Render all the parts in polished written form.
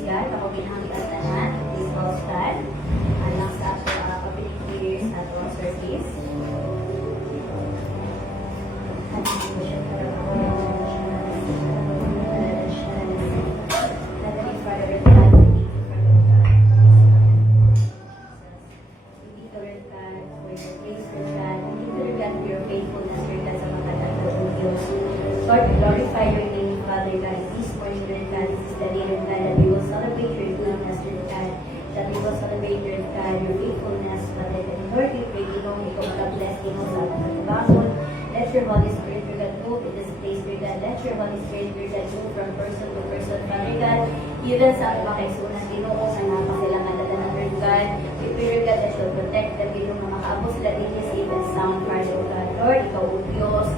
praise God. Ako ginamit tanan. Please all stand. Alang sa ato public prayers at all service. Heavenly Father, God, we thank you for the Lord God, for your grace, Lord God. Thank you, Lord God, for your faithfulness, Lord God, sa mga tatlong ng Diyos. Lord, we glorify your name, Father God. This morning, Lord God, this is the day, Lord God, that we will celebrate your goodness, Lord God. That we will celebrate, Lord God, your faithfulness, Father God. Lord, we pray, ikaw mag-bless, ikaw sa pagbabangon. Let your Holy Spirit, Lord God, move in this place, Lord God. Let your Holy Spirit, Lord God, move from person to person, Father God. Even sa mga kaisunan, Ginoo, sa napakailangan na ng Lord God. We pray, Lord God, that you'll protect them, Ginoo, na makaabot sila din safe and sound, Father God. Lord, ikaw, O Diyos,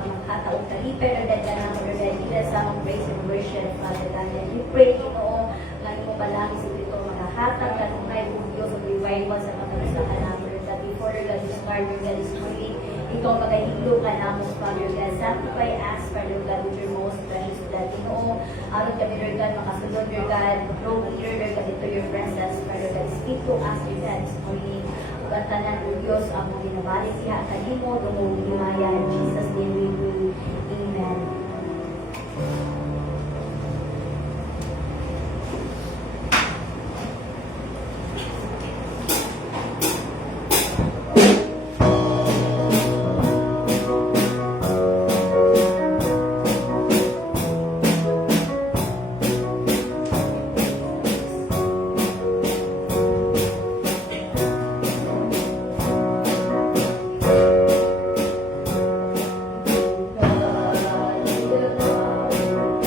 magkataong kalipan, Lord God, na Lord God, even sa mga praise and worship, Father God. And we pray, Ginoo, nga ito palagi sa ito, makahatag ka nung kayo, O Diyos, of revival sa mga kasahan namin, Lord God. Before, Lord God, you start, Lord God, is praying. Ikaw magahiglo ka namin, Father God. Sanctify us, Father God, with your most precious blood. Ginoo, aron kami, Lord God, makasunod, Lord God, draw near, Lord God, into your presence, Father God. Speak to us, Lord God, this morning. Ug tanan, O Diyos, ang mga ginabalik siya, kanimo, lumong himaya. In Jesus' name we pray. Amen. God,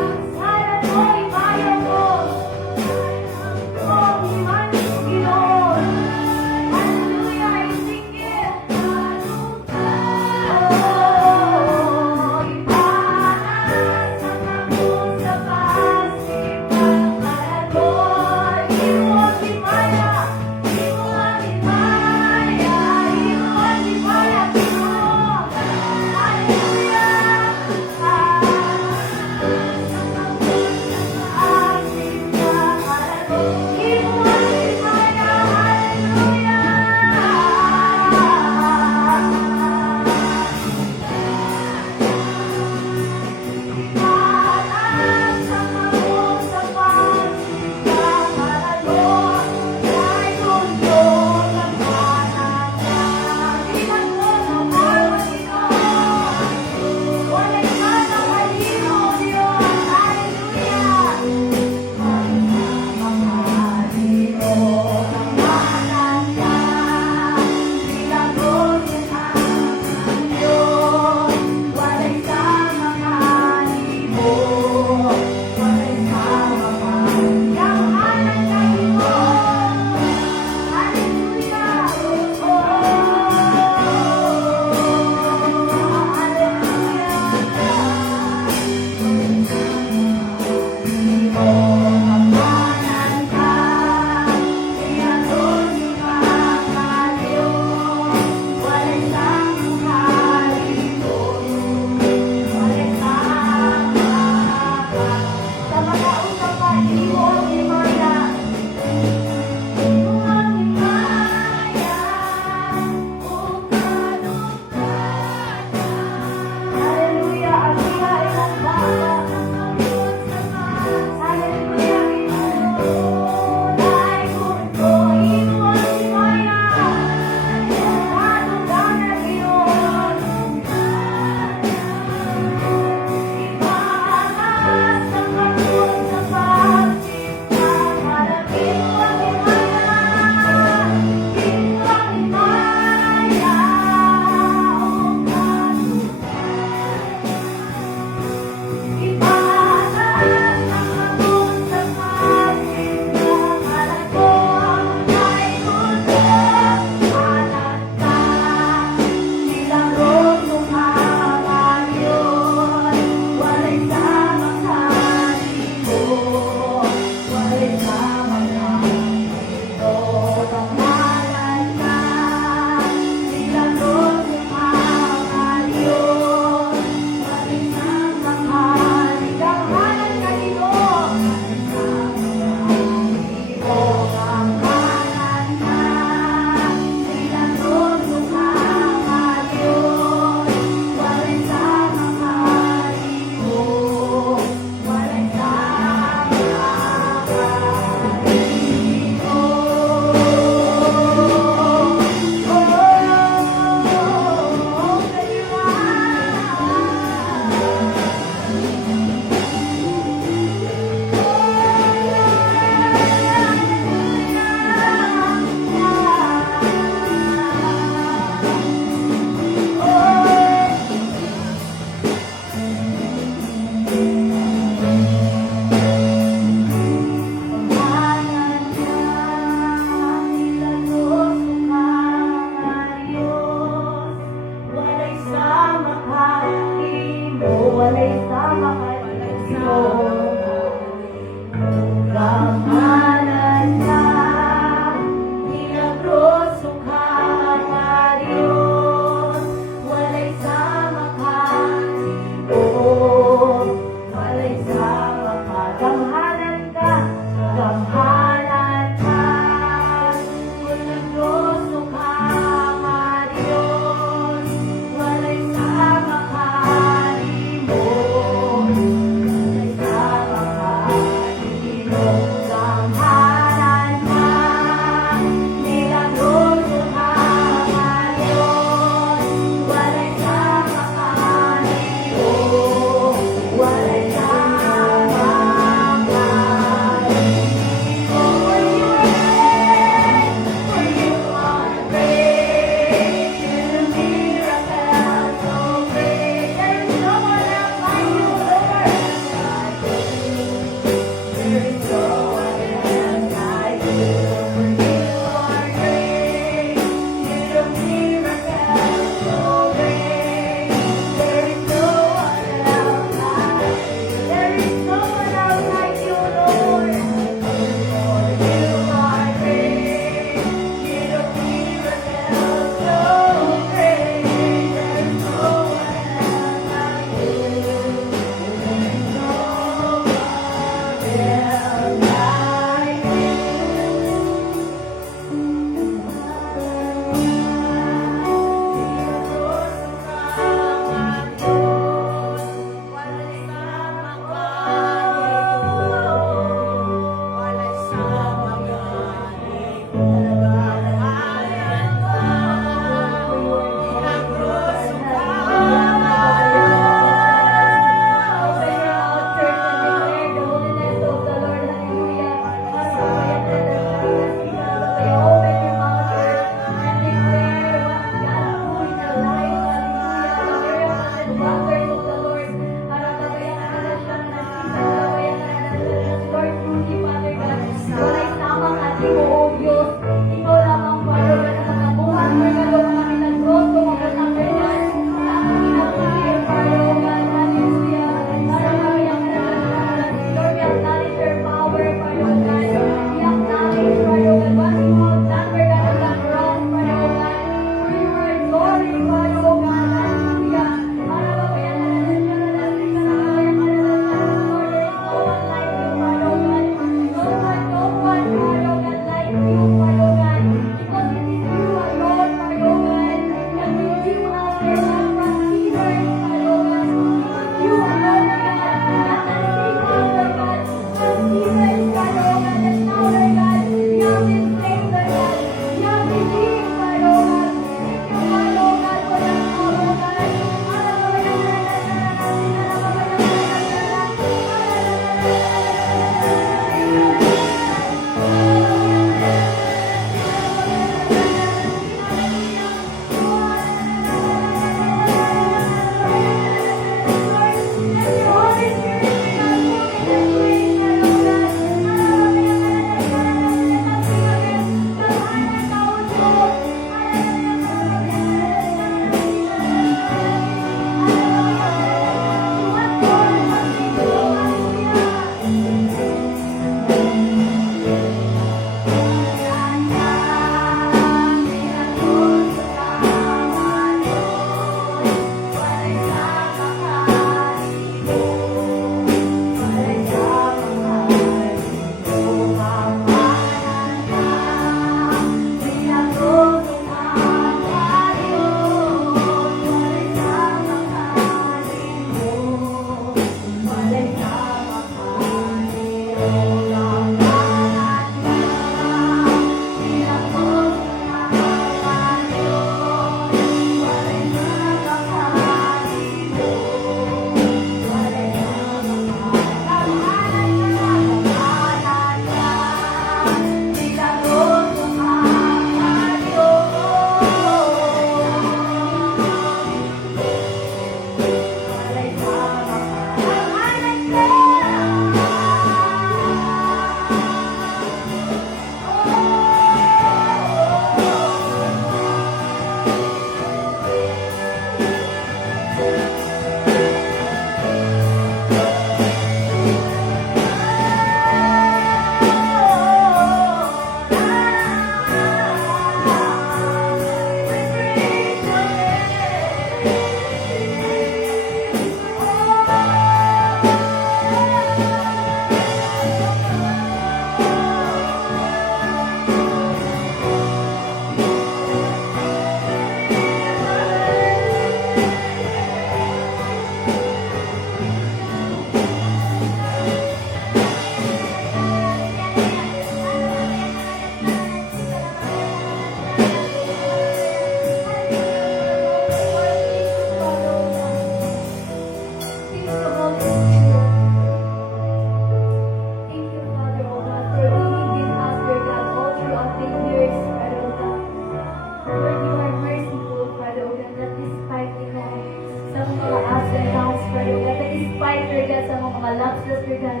us, Lord God.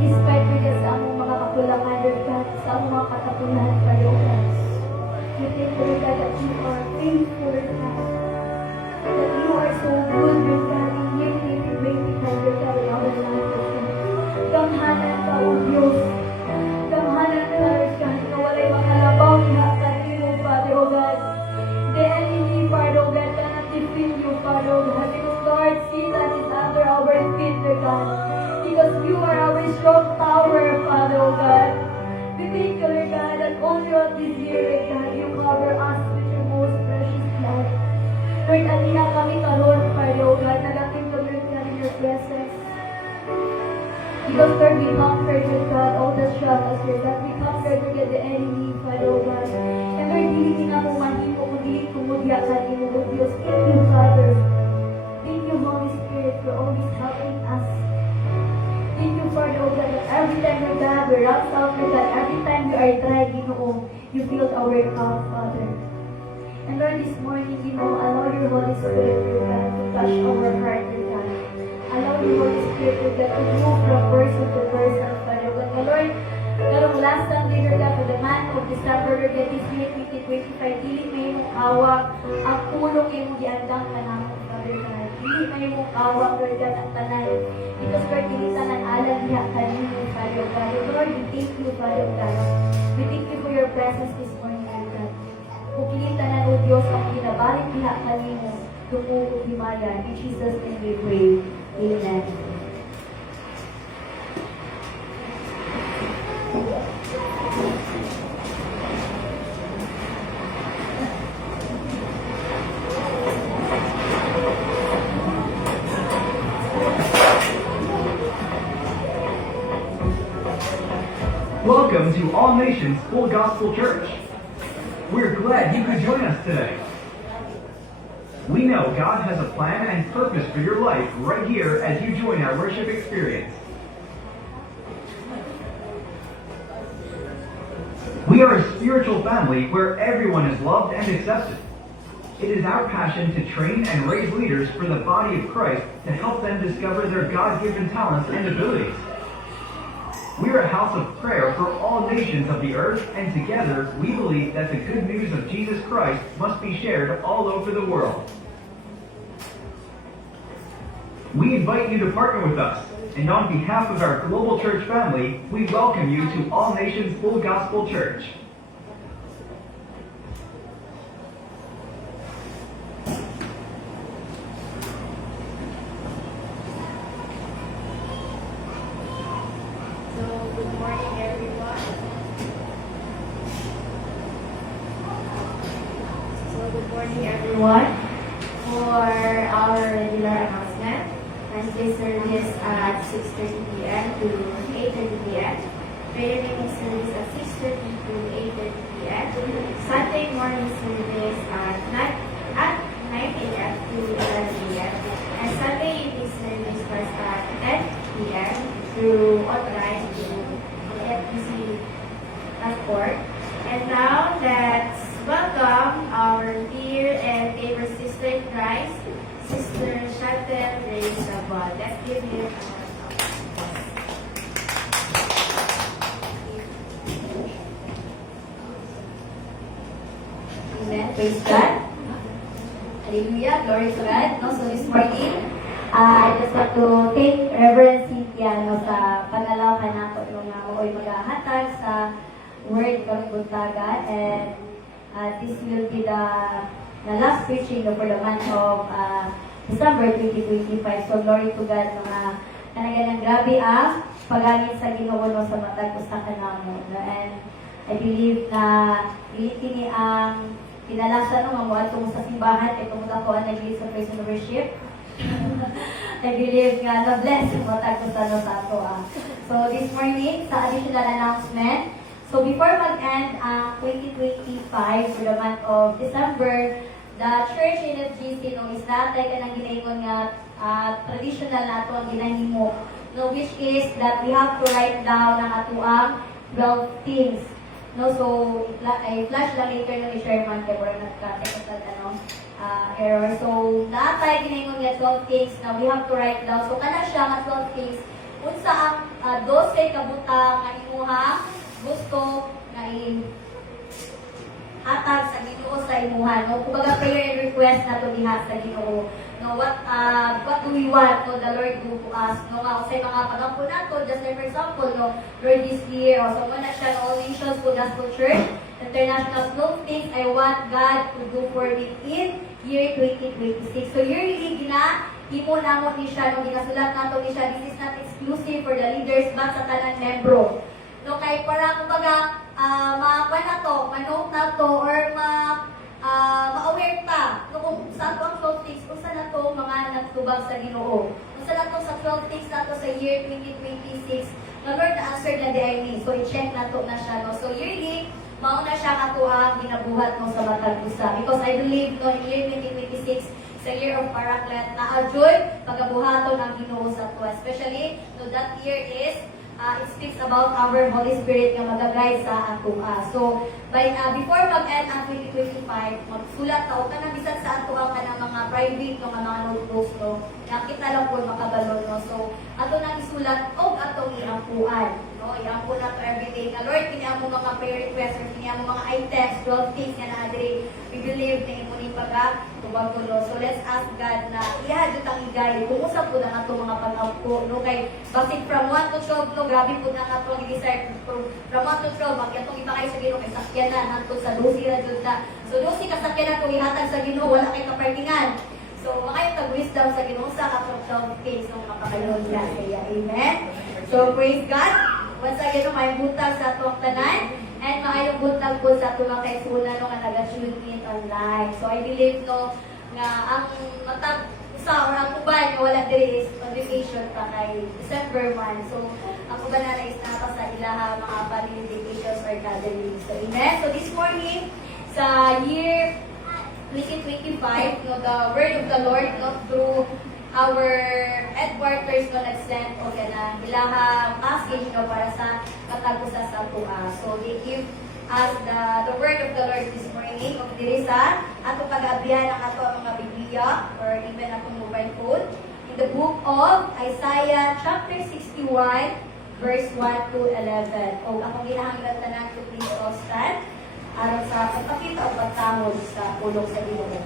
Despite, Lord God, sa among mga kakulangan, Lord God, sa among mga katapunan, Lord God. We thank you, Lord God, that you are faithful, Lord God. That you are so good, Lord God, in making and making us, Lord God, in our life, Lord God. Gamhanan ka, O Diyos. Gamhanan ka, Lord God, na wala'y makalabaw niya kanino, Father, O God. The enemy, Father, O God, cannot defeat you, Father, O God. Because, Lord, Satan is under our feet, Lord God. Because you are our strong tower, Father, O God. We thank you, Lord God, that all throughout this year, Lord God, you cover us with your most precious blood. Lord, alina kami karoon, Father, O God, nagating to, Lord God, in your presence. Because, Lord, we conquered, Lord God, all the struggles, Lord God. We conquered, Lord God, the enemy, Father, O God. And Lord, hindi na mo manimo, kundi kumudya ka ni mo, O Diyos. Thank you, Father. Thank you, Holy Spirit, for always helping us. Thank you, Father, O God, that every time, Lord God, we run out, Lord God, every time we are dry, you filled our cup, Father. And Lord, this morning, allow your Holy Spirit, Lord God, to touch our heart, Lord God. Allow your Holy Spirit, Lord God, to move from person to person, Father. But Lord, karong last Sunday, Lord God, for the month of December, Lord God, this year, 2025, dili may mong awak, ang pulong yung giandang ka namin, Father God. Dili may mong awak, Lord God, ang tanan. Because, Lord, dili tanan alam niya kanino, Father God. Lord, we thank you, Father God. We thank you for your presence this morning, Lord God. Kung tanan, O Diyos, ang ginabalik niya kanino, tumuko himayan. In Jesus' name we pray. Amen. Welcome to All Nations Full Gospel Church. We're glad you could join us today. We know God has a plan and purpose for your life right here as you join our worship experience. We are a spiritual family where everyone is loved and accepted. It is our passion to train and raise leaders for the body of Christ to help them discover their God-given talents and abilities. We are a house of prayer for all nations of the earth, and together we believe that the good news of Jesus Christ must be shared all over the world. We invite you to partner with us, and on behalf of our global church family, we welcome you to All Nations Full Gospel Church. Good morning, everyone. For our regular announcement, Wednesday service at 6:30 p.m. to 8:30 p.m. Prayer meeting service at 6:30 to 8:30 p.m. Sunday morning service at 9 a.m. to 11 a.m. And Sunday evening service starts at 10 p.m. through online to FBC Court. And now let's welcome our dear and favorite sister in Christ, Sister Chantel Grace Sabal. Let's give her Amen. Praise God. Hallelujah. Glory to God. No, so this morning, I just want to thank Reverend Cynthia sa pag-allow ka na ko yung ako'y maghahatag sa word kami buntaga, and this will be the last preaching for the month of December 2025. So glory to God mga kanaganang grabe pagangit sa Ginoo no sa matag usa ka namo. And I believe na kini ang kinalasa no mga atong sa simbahan kay pumunta ko ang nag-lead sa praise and worship. I believe nga na-bless yung matag usa no sa ato. So this morning sa additional announcement, so before mag-end ang 2025 for the month of December, the church in FGC no is natay ka ng ginaingon nga traditional na ito ang ginahimo, no, which is that we have to write down ang atuang 12 things. No, so flash lang later no ni Sherman kay para nagka-technical error. So natay ginaingon nga 12 things na we have to write down. So kana siya nga 12 things unsa ang 12 kabutang nga imuha gusto nga hatag sa Ginoo sa imuha, no? Kumbaga prayer and request na to diha sa Ginoo. No, what do we want, no, the Lord do to us? No, nga usay mga pagampo nato, just like for example, no, Lord this year, so muna siya All Nations Full Gospel Church International Snow Things I want God to do for me in year 2026. So yearly imo namo ni siya, no, ginasulat nato ni siya, this is not exclusive for the leaders but sa tanan membro. No, kay para kumbaga makakuha na to, manote na to, or ma-aware ta no, kung saan to ang 12 things, kung saan na to mga nagtubag sa Ginoo. Kung saan na to sa 12 things na to sa year 2026, na Lord na answer na di ay ni. So i-check na to na siya. No? So yearly, mauna siya kato ang ginabuhat mo sa matag usa. Because I believe no, in year 2026, sa year of Paraclet, na ajoy pagabuhaton ang Ginoo sa to. Especially, no, that year is it speaks about our Holy Spirit nga mag-guide sa ato. So, before mag-end ang 2025, magsulat ta o kanang bisan sa ato ang kanang mga private no, mga notebooks no, nakita lang po makabalon no. So, ato nang isulat o atong iampuan. No, iampo na to everyday. Nga Lord, kini amo mga prayer requests or kini amo mga items, 12 things nga na adri we believe na imo ni paga tubag ko no. So, let's ask God na ihadyo tang igay kung usa po na ato mga pag-ampo no, kay basic from 1 to 12 no, grabe po na ato ang i-desire from 1 to 12 ang atong ibakay sa Ginoo kay sakyan na nato sa 12 ra jud ta. So 12 ka sakyan na kung ihatag sa Ginoo wala kay kapartingan. So mga yung tag-wisdom sa Ginoo sa katong 12 days ng makakalon ka kaya. Amen. So praise God. Once again may butag sa atong tanan and maayong butag po sa atong mga kaigsunan no nga naga-tune in online. So I believe no nga ang matag sa or ang uban nga wala diri is vacation pa kay December 1. So ang uban na is napa sa ilaha mga family vacations or gatherings. So amen. So this morning sa year 2025, no, the word of the Lord no, through our headquarters no nag-send o na ilaha passage no para sa katagusa sa tua. So they give us the word of the Lord this morning of diri sa ato pag-abiyan ang ato ang mga Biblia or even atong mobile phone in the book of Isaiah chapter 61 verse 1 to 11. O akong ginahanglan tanan to please all stand aron sa pagpakita o pagtahod sa pulong sa Ginoo.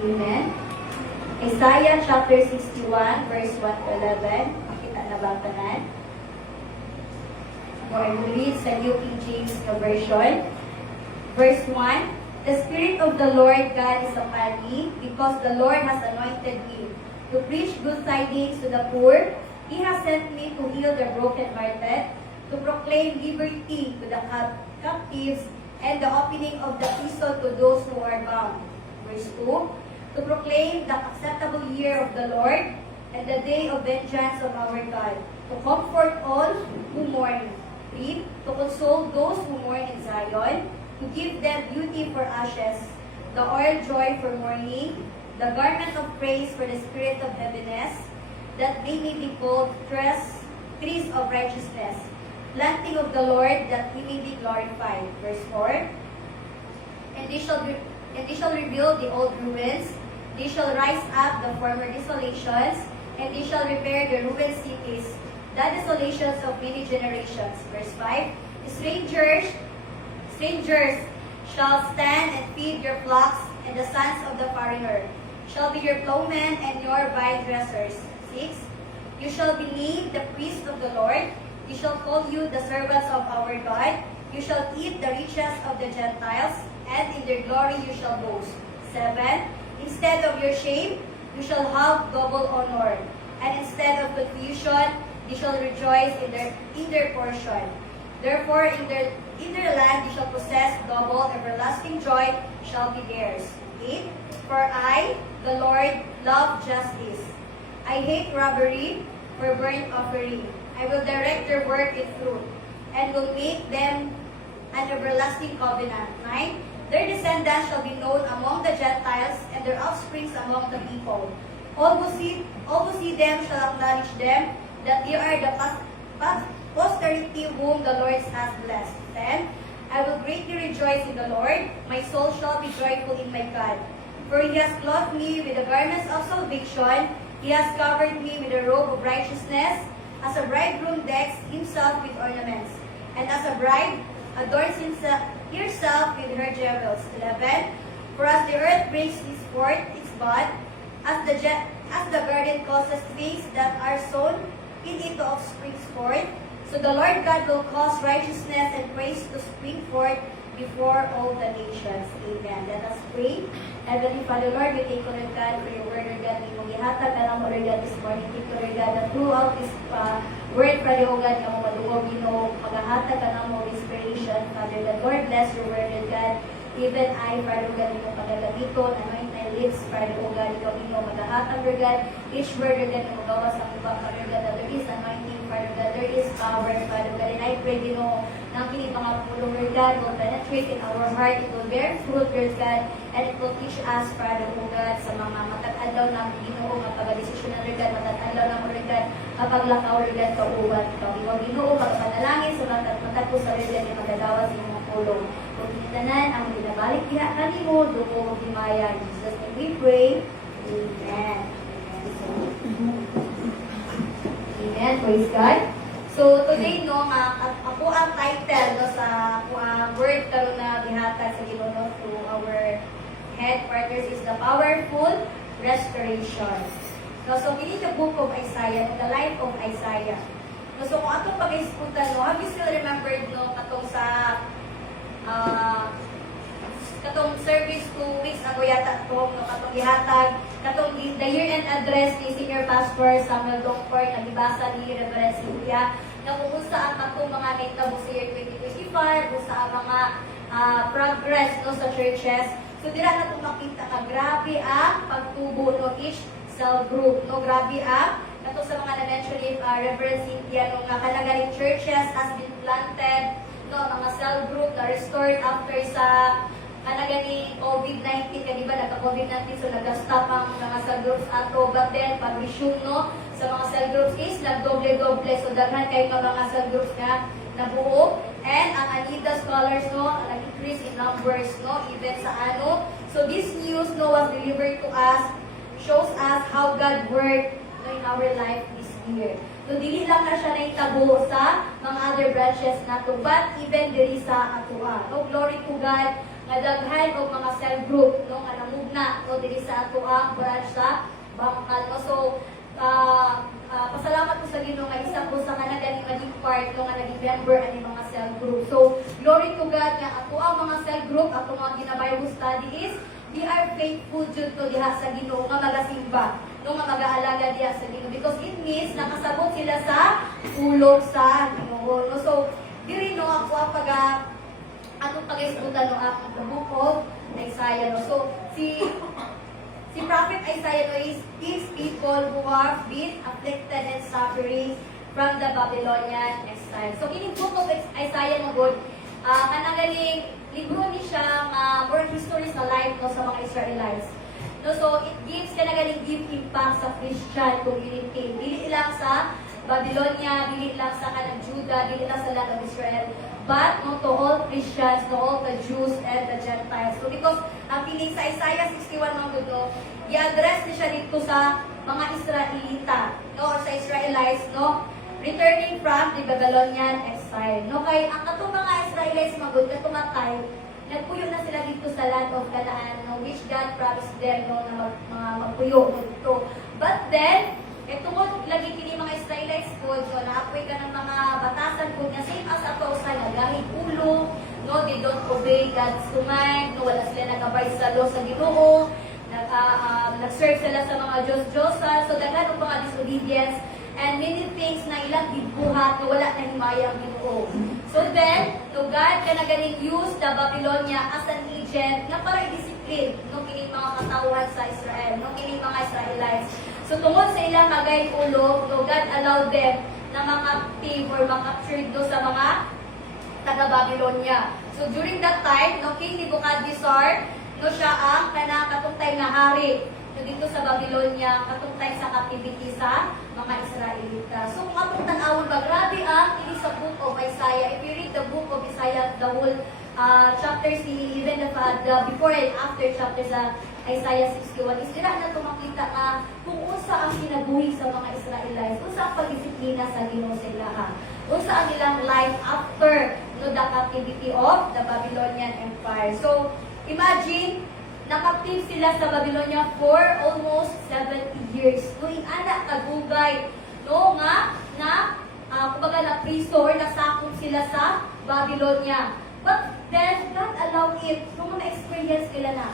Amen. Isaiah chapter 61 verse 1 to 11. Makita na ba tanan? Or I will read sa New King James Version. Verse 1, the Spirit of the Lord God is upon me, because the Lord has anointed me to preach good tidings to the poor. He has sent me to heal the brokenhearted, to proclaim liberty to the captives, and the opening of the prison to those who are bound. Verse 2, to proclaim the acceptable year of the Lord, and the day of vengeance of our God, to comfort all who mourn. 3, to console those who mourn in Zion, to give them beauty for ashes, the oil joy for mourning, the garment of praise for the spirit of heaviness, that they may be called trees of righteousness, planting of the Lord, that he may be glorified. Verse 4, and they shall rebuild the old ruins, they shall rise up the former desolations, and they shall repair the ruined cities, the desolations of many generations. Verse 5, strangers shall stand and feed your flocks, and the sons of the foreigner shall be your plowmen and your vine dressers. 6, you shall be named the priests of the Lord, you shall call you the servants of our God, you shall eat the riches of the Gentiles, and in their glory you shall boast. 7, instead of your shame, you shall have double honor, and instead of confusion, you shall rejoice in their portion. Therefore, in their land you shall possess double, everlasting joy shall be theirs. 8, for I, the Lord, love justice. I hate robbery for burnt offering. I will direct their work in truth, and will make them an everlasting covenant. 9, their descendants shall be known among the Gentiles, and their offsprings among the people. All who see them shall acknowledge them, that they are the posterity whom the Lord has blessed. 10, I will greatly rejoice in the Lord. My soul shall be joyful in my God. For he has clothed me with the garments of salvation. He has covered me with a robe of righteousness, as a bridegroom decks himself with ornaments, and as a bride adorns herself with her jewels. 11. For as the earth brings forth its bud, as the garden causes things that are sown in it to spring forth, so the Lord God will cause righteousness and praise to spring forth before all the nations. Amen. Let us pray. Heavenly Father, Lord, we thank you, Lord God, for your word, Lord God. We mong ihatag ka lang, Lord God, this morning. Thank you, Lord God, that throughout this word, Father, oh God, ka mo madungog, maghahatag ka ng more inspiration, Father God. Lord, bless your word, Lord God. Even I, Father, oh God, mo pagagamiton, anoint my lips, Father, oh God, ikaw maghahatag, Lord God. Each word, Lord God, na magawa sa iba, Father God, that there is anointing, Father God, there is power, Father God. And I pray, nang kini mga pulong, Lord God, will penetrate in our heart, it will bear fruit, Lord God, and it will teach us, Father, oh God, sa mga matag-adlaw ng Ginoo, mapag-desisyon na, Lord God, matag-adlaw ng Lord God, mapaglakaw, Lord God, kauwan, ikaw, Ginoo, magpanalangin sa matag po sa Lord God, yung magagawa sa inyong pulong. Kung tinitanan, ang binabalik diha kanimo, dugo, himaya. In Jesus' name we pray. Amen. Amen. Praise God. So today ako ang title sa word karon na gihatag sa Ginoo through our headquarters is the powerful restoration. So we need the book of Isaiah, the life of Isaiah. So kung atong pag-iskutan have you still remembered katong sa katong service 2 weeks ago yata katong gihatag katong the year-end address ni Senior Pastor Samuel Dongport nagibasa ni Reverend Cynthia na kung sa ang katong mga nahitabo sa year 2025 kung sa mga progress sa churches. So dira na itong makita ka grabe ang pagtubo each cell group grabe ang katong sa mga na-mention ni Reverend Cynthia nga kalagaling churches has been planted mga cell group na restored after sa kanagani COVID-19 kaya diba nagka-COVID-19 so nag-stop ang mga cell groups ato but then pag-resume sa mga cell groups is nagdoble-doble so daghan kayo mga cell groups na nabuo and ang Anida scholars nag-increase in numbers even sa so this news was delivered to us shows us how God worked in our life this year. So, dili lang na siya naitabo sa mga other branches nato, but even diri sa atua. Glory to God, nga daghan og mga cell group, nga namugna, diri sa atua, branch sa Bangkal. So, pasalamat ko sa Ginoo nga isa ko sa kanang naging part, nga naging member ani mga cell group. So, glory to God, nga ato ang mga cell group, ato mga gina-Bible study is, they are faithful jud to diha sa Ginoo nga magasimba nga mag-aalaga diha sa Ginoo because it means nakasabot sila sa ulog sa Ginoo. So diri ako ang atong pag-isgutan ang the book of Isaiah. So si Prophet Isaiah is these people who have been afflicted and suffering from the Babylonian exile. So kining book of Isaiah mo kanang galing libro ni siya more history sa life sa mga Israelites. So it gives kanang deep impact sa Christian community. Dili lang sa Babylonia, dili lang sa kanang Judah, dili lang sa land of Israel, but to all Christians, to all the Jews and the Gentiles. So because ang piling sa Isaiah 61 mga i-address ni siya dito sa mga Israelita, or sa Israelites, returning from the Babylonian exile. Kay ang katong mga Israelites katong matay, nagpuyo na sila dito sa land of Canaan, which God promised them na magpuyo dito. But then, tungod lagi kini mga Israelites po, naapoy ka ng mga batasan po nga same as ato sa nagahig ulo, they don't obey God's command, wala sila nagabay sa law sa Ginoo, nag-serve sila sa mga Diyos-Diyosan, so daghan og mga disobedience, and many things na ilang gibuhat na wala na himayang Ginoo. So then, God kanagaling use the Babylonia as an agent na para i-discipline kining mga katawhan sa Israel, kining mga Israelites. So tungod sa ilang kagay ulo, God allowed them na makaptive or makaptured sa mga taga-Babylonia. So during that time, King Nebuchadnezzar, siya ang katong time na hari dito sa Babylonia, katong time sa captivity sa mga Israelita. So kung atong tan-awon ba, grabe ang ini sa book of Isaiah. If you read the book of Isaiah, the whole chapters, even the before and after chapters, Isaiah 61 is ira na tumakita nga kung unsa ang kinabuhi sa mga Israelites, unsa ang pagdisiplina sa Ginoo sa ilaha, unsa ang ilang life after no the captivity of the Babylonian Empire. So imagine nakaptive sila sa Babylonia for almost 70 years. No, inana kagugay no nga kumbaga na priso or nasakop sila sa Babylonia. But then God allowed it nung na-experience nila na.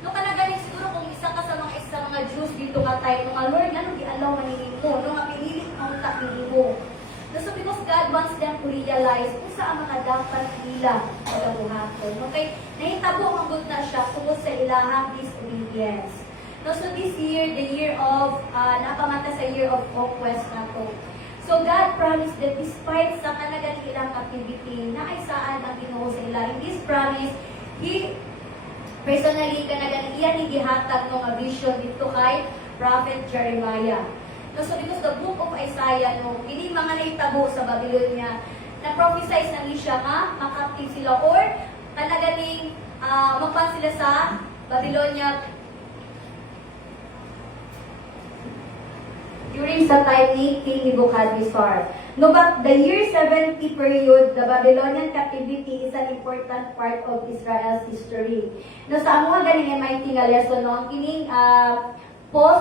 No kanagaling siguro kung isa ka sa mga Jews dito nga tayo, mga Lord, ano gi-allow maningin mo, no nga pinili ang tapili mo. No, so because God wants them to realize kung saan mga dapat nila magabuhaton. Okay? Nahitabo ang good na siya tungkol sa ilahang disobedience. No, so this year, the year of, napamata sa year of conquest na to. So God promised that despite sa kanagang ilang activity, na ay saan ang Ginoo sa ila. In this promise, He personally kanagang iyan gihatag ng vision dito kay Prophet Jeremiah. No, so because the book of Isaiah, no, hindi mga naitabo sa Babylonia, na-prophesize na siya nga, makaptive sila, or kanagaling magpan sila sa Babylonia during sa time ni King Nebuchadnezzar. No, but the year 70 period, the Babylonian captivity is an important part of Israel's history. No, sa among ganing MIT nga lesson, no, ang kining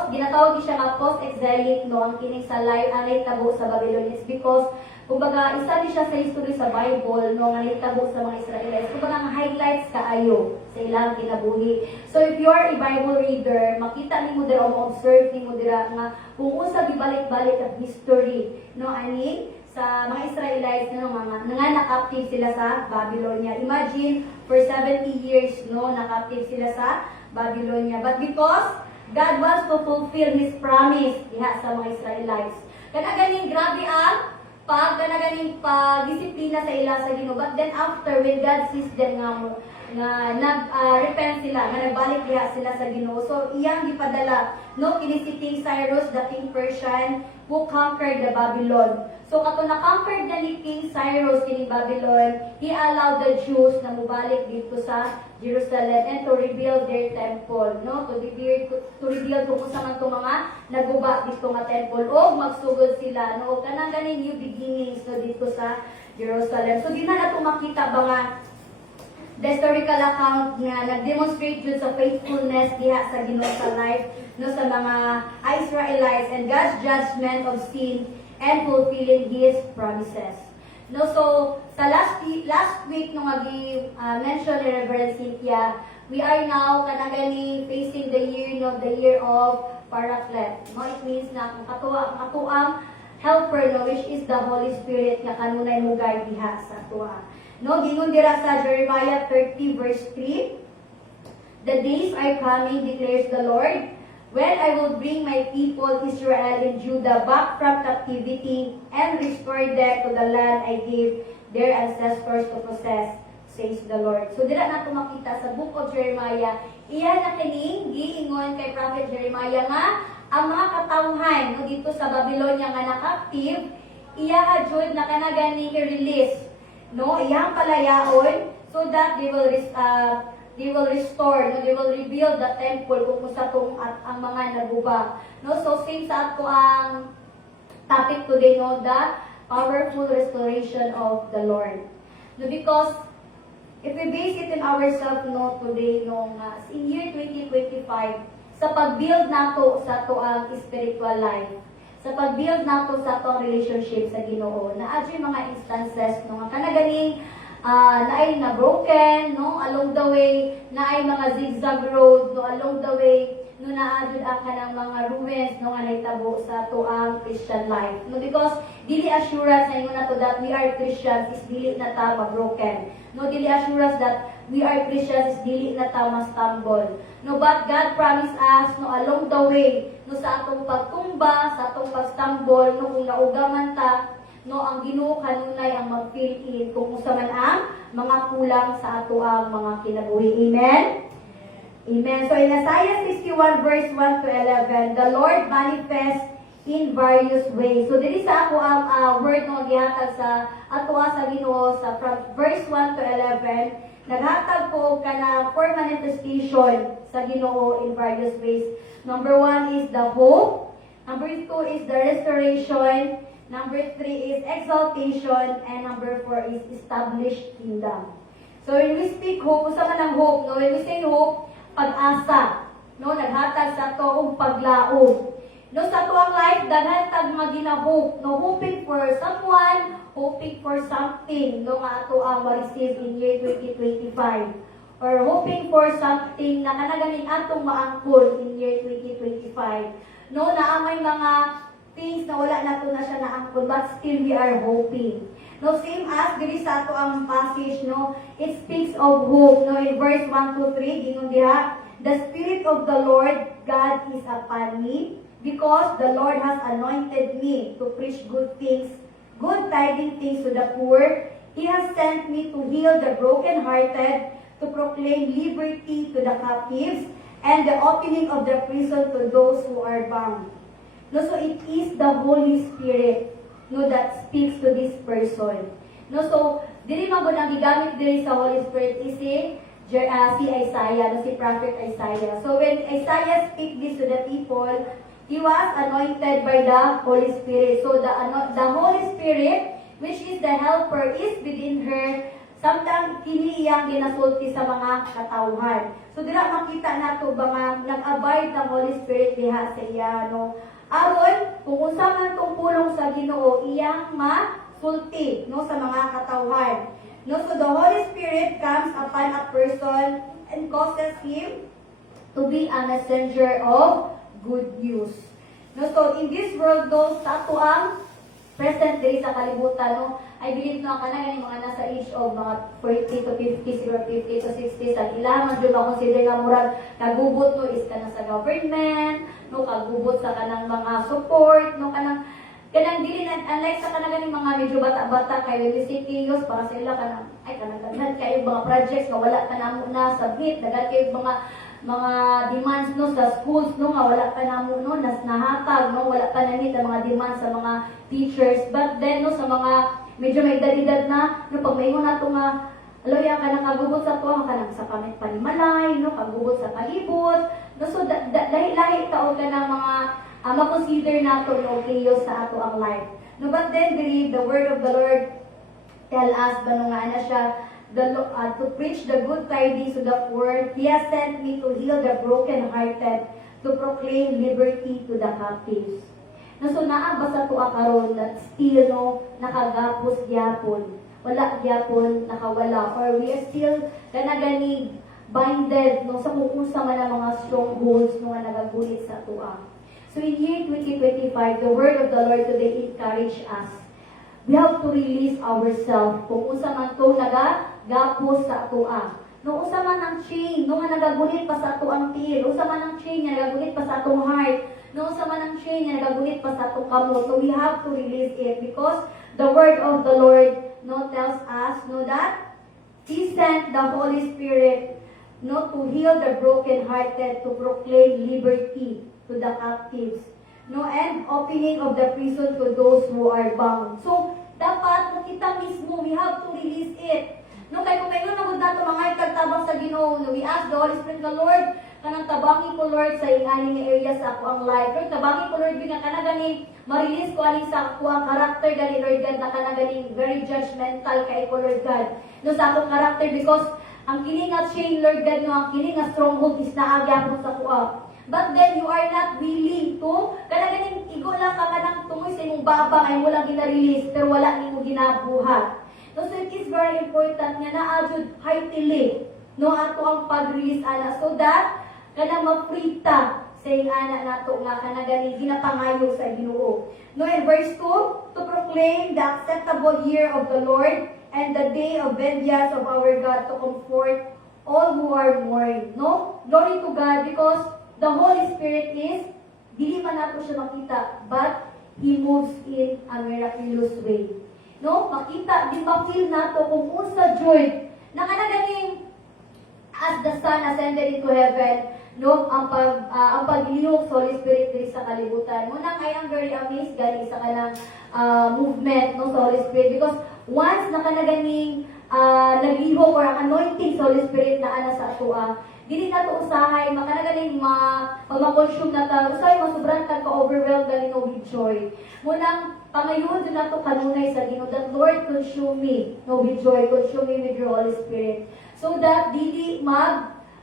ginatawag siya nga post-exilic, no, ang kining sa life, ang naitabo sa Babylonia is because, kumbaga, isa din siya sa history sa Bible, no, nga naitabo sa mga Israelites. Kumbaga, ang highlights kaayo sa ilang kinabuhi. So, if you are a Bible reader, makita ni mo dira o ma-observe ni mo dira nga kung unsa gibalik-balik ang history, no, ani sa mga Israelites, no, mga nakaptive sila sa Babylonia. Imagine, for 70 years, no, nakaptive sila sa Babylonia. But because God wants to fulfill His promise diha sa mga Israelites. Kanaganing grabe ang kanaganing pagdisiplina sa ila sa Ginoo. But then after, when God sees them nga nag-repent sila, nga nagbalik diha sila sa Ginoo. So iyang gipadala no kini si King Cyrus, the King Persian, who conquered the Babylon. So kato na-conquered na ni King Cyrus kini Babylon, he allowed the Jews na mubalik dito sa Jerusalem and to rebuild their temple, no? To rebuild kung sa man mga naguba dito nga temple o magsugod sila, no? Kanang ganing new beginnings no dito sa Jerusalem. So di na nato makita ba nga the historical account nga nag-demonstrate yun sa faithfulness diha sa Ginoo sa life no sa mga Israelites and God's judgment of sin and fulfilling His promises. No, so sa last week nung mention ni Reverend Cynthia, we are now kanagaling facing the year of Paraclet. No, it means na kung katuang helper no, which is the Holy Spirit nga kanunay mugay diha sa tuwa. No, gingon dira sa Jeremiah 30 verse 3, the days are coming, declares the Lord, when I will bring my people Israel and Judah back from captivity and restore them to the land I gave their ancestors to possess, says the Lord. So dira nato makita sa book of Jeremiah, iyan na kining giingon kay Prophet Jeremiah nga ang mga katawhan no dito sa Babylonia nga na-captive, iya jud na kanaganing i-release, no, iyang palayaon so that they will restore, no, they will rebuild the temple kung sa tong at ang mga naguba. No, so same sa ato ang topic today, no, the powerful restoration of the Lord. No, because if we base it in ourselves, no, today, no, in year 2025, sa pag-build nato sa ato ang spiritual life, sa pag-build nato sa ato ang relationship sa Ginoo, na adyo mga instances, no, nga kanaganing na ay na broken, no, along the way, na ay mga zigzag road, no, along the way, no, naadud ang kanang mga ruins, no, nga naitabo sa tuang Christian life. No, because dili assurance na ingon nato that we are Christians is dili na ta ma-broken. No, dili assurance that we are Christians is dili na ta ma-stumble. No, but God promised us, no, along the way, no, sa atong pagtumba, sa atong pag-stumble, no, kung naugaman ta, no, ang Ginoo kanunay ang mag-fill in kung usa man ang mga kulang sa ato ang mga kinabuhi. Amen? Amen. So in Isaiah 61 verse 1 to 11, the Lord manifests in various ways. So diri sa ako ang word no gihatag sa ato sa Ginoo sa from verse 1 to 11, naghatag ko ka na for manifestation sa Ginoo in various ways. Number 1 is the hope. Number 2 is the restoration. Number 3 is exaltation. And number 4 is established kingdom. So when we speak hope, usa man ang hope, no? When we say hope, pag-asa, no? Naghatag sa to og paglaom. No, sa to ang life, daghan tag mga gina-hope, no? Hoping for someone, hoping for something, no? Nga ato ang ma-receive in year 2025. Or hoping for something na kanaganing atong maangkon in year 2025. No, naamay mga things na wala nato na siya naangkon, but still we are hoping. No, same as diri sa ato ang passage, no, it speaks of hope. No, in verse 1 to 3, gingon diha, the Spirit of the Lord God is upon me, because the Lord has anointed me to preach good things, good tidings things to the poor. He has sent me to heal the brokenhearted, to proclaim liberty to the captives, and the opening of the prison to those who are bound. No, so it is the Holy Spirit, no, that speaks to this person. No, so dili man gud ang gigamit diri sa Holy Spirit is si Isaiah, no, si prophet Isaiah. So when Isaiah speak this to the people, he was anointed by the Holy Spirit. So the Holy Spirit, which is the helper, is within her. Samtang kini iyang ginasulti sa mga katawhan. So dira makita nato ba nga nag-abide ng Holy Spirit diha sa iya, no? Aron kung unsa man tong pulong sa Ginoo iyang masulti, no, sa mga katawhan. No, so the Holy Spirit comes upon a person and causes him to be a messenger of good news. No, so in this world, no, sa ato ang present day sa kalibutan, no, I believe na kanang mga nasa age of mga 40 to 50, siguro 50 to 60, sa ilaman dyan makonsider nga murag kagubot, no, is ka na sa government, no, kagubot sa kanang mga support, no, kanang dili na, unlike sa kanang mga medyo bata-bata kay when we see chaos, para sa ila kanang, ay kanang daghan kayo mga projects nga wala ka na muna submit, daghan kayo mga demands, no, sa schools, no, nga wala pa na mo, no, nahatag, no, wala pa na nito mga demands sa mga teachers. But then, no, sa mga medyo may edad-edad na, no, pag may na ito nga, aloya ka na kagubot sa to, ka na sa kamit panimalay, no, kagubot sa palibot, no, so lahi-lahi taon ka na mga makonsider na ito, no, chaos sa ato ang life. No, but then, believe the word of the Lord tell us, ba no nga na siya, to preach the good tidings to the poor. He has sent me to heal the brokenhearted, to proclaim liberty to the captives. No, so naa ba sa tuwa karon that still, no, nakagapos gyapon, wala gyapon nakawala, or we are still ganaganig binded, no, sa kung sa man ang mga strongholds, no, nga nagagulit sa tuwa. So in year 2025, the word of the Lord today encourage us. We have to release ourselves. Kung usa man to nagagapos sa atoa. No, usa man ang chain, no, nga nagagulit pa sa atoang tiil. Usa man ang chain nga nagagulit pa sa atong heart. No, usa man ang chain nga nagagulit pa sa atong kamot. So we have to release it because the word of the Lord, no, tells us, no, that He sent the Holy Spirit, no, to heal the brokenhearted, to proclaim liberty to the captives, no, and opening of the prison to those who are bound. So, dapat, no, kita mismo, we have to release it. No, kaya kung mayroon na nato mga itagtabang sa Ginoo, no, we ask the Holy Spirit, the Lord, kanang tabangi ko, Lord, sa ingani nga area sa ako ang life. Lord, tabangi ko, Lord, nga kanagani, ma-release ko aning sa ako ang character, gani, Lord God, na kanagani, very judgmental kay ko, Lord God. No, sa akong character, because ang kini nga chain, Lord God, no, ang kini nga stronghold is naagya ko sa kuha. But then you are not willing to, kanaganing igo lang ka kanang tungoy sa imong baba ay mo lang gina-release pero wala nimo ginabuhat. So it is very important nga naadjud heartily, no, ato ang pag-release ana so that kanang mafrita sa ana nato nga kanagani ginapangayo sa Ginoo. No, in verse 2, to proclaim the acceptable year of the Lord and the day of vengeance of our God, to comfort all who are mourning. No, glory to God, because the Holy Spirit is, dili man nato siya makita, but He moves in a miraculous way. No? Makita, di ba feel nato kung unsa joy, na kanaganing as the Son ascended into heaven, no, ang paglihok sa Holy Spirit diri sa kalibutan. Muna kay ang very amazed gani sa kanang movement, no, sa Holy Spirit, because once na kanaganing naglihok or ang anointing sa Holy Spirit na ana sa atua. Dili na to usahay, makanagaling ma-consume na ta, usahay masubran ka overwhelmed galing no with joy. Munang pangayon din na to kanunay sa Ginoo, that Lord consume me no with joy, consume me with your Holy Spirit. So that dili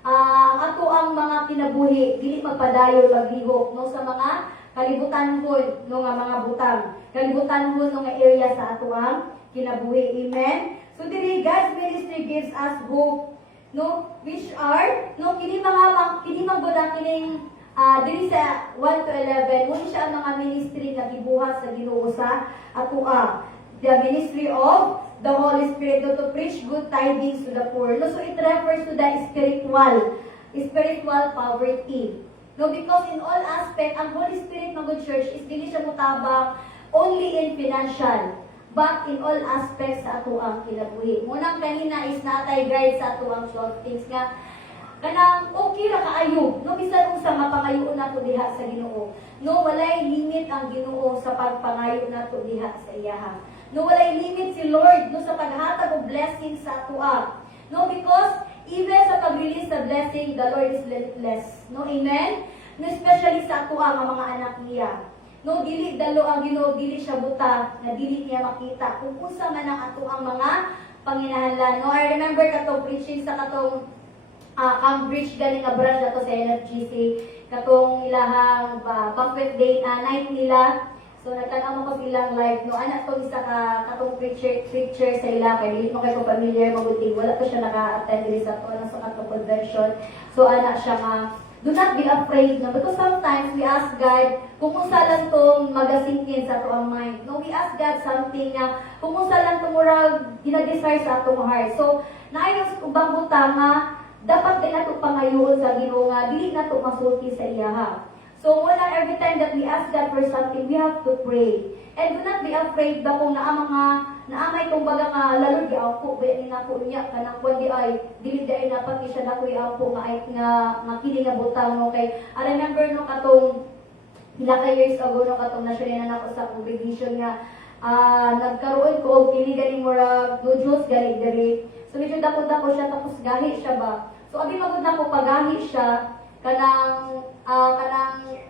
ato ang mga kinabuhi, dili magpadayon maglihok no sa mga kalibutanhon no nga mga butang, kalibutanhon no nga area sa ato ang kinabuhi. Amen. So dili God's ministry gives us hope no which are no kini mga kining dili sa 1 to 11 mo siya ang mga ministry nga gibuhat sa Ginoo sa atua. The ministry of the Holy Spirit to preach good tidings to the poor. No, so it refers to the spiritual poverty. No, because in all aspect, ang Holy Spirit ng good church is dili siya mutabang only in financial, but in all aspects sa ato ang kinabuhi. Munang kanina is natay guide sa ato ang 12 things nga kanang okay ra kaayo no bisan unsa mapangayo nato diha sa Ginoo. No walay limit ang Ginoo sa pagpangayo nato diha sa iyaha. No walay limit si Lord no sa paghatag og blessing sa ato. No because even sa pag-release sa blessing, the Lord is limitless. No amen. No especially sa ato nga mga anak niya. No dili dalo ang Ginoo, dili siya buta na dili niya makita kung unsa man ang ato ang mga panginahanglan. No I remember katong preaching sa katong Cambridge galing nga branch ato sa NFGC katong ilahang banquet day night nila. So nagtanaw ko silang live no anak to isa katong preacher sa ila kay dili mo kay ko familiar mabuti wala to siya naka-attend diri sa sa katong convention. So anak siya nga do not be afraid no because sometimes we ask God kung unsa lang tong magasingkin sa ato ang mind. No we ask God something nga kung unsa lang tong murag gina-desire sa atong heart. So naayos ubang butang nga dapat din nato pangayoon sa Ginoo nga dili nato masulti sa iyaha. So wala every time that we ask God for something, we have to pray. And do not be afraid ba kung naamay kung baga nga lalo di ako ba ni nako niya kanang kundi ay dili dai na pati siya nako iampo nga ay nga kini nga butang no kay I remember no katong pila ka years ago no katong nasyunan nako sa congregation nga nagkaroon ko og kini galing mura noodles galing diri. So medyo dako siya tapos gahi siya ba. So abi magud nako pagahi siya kanang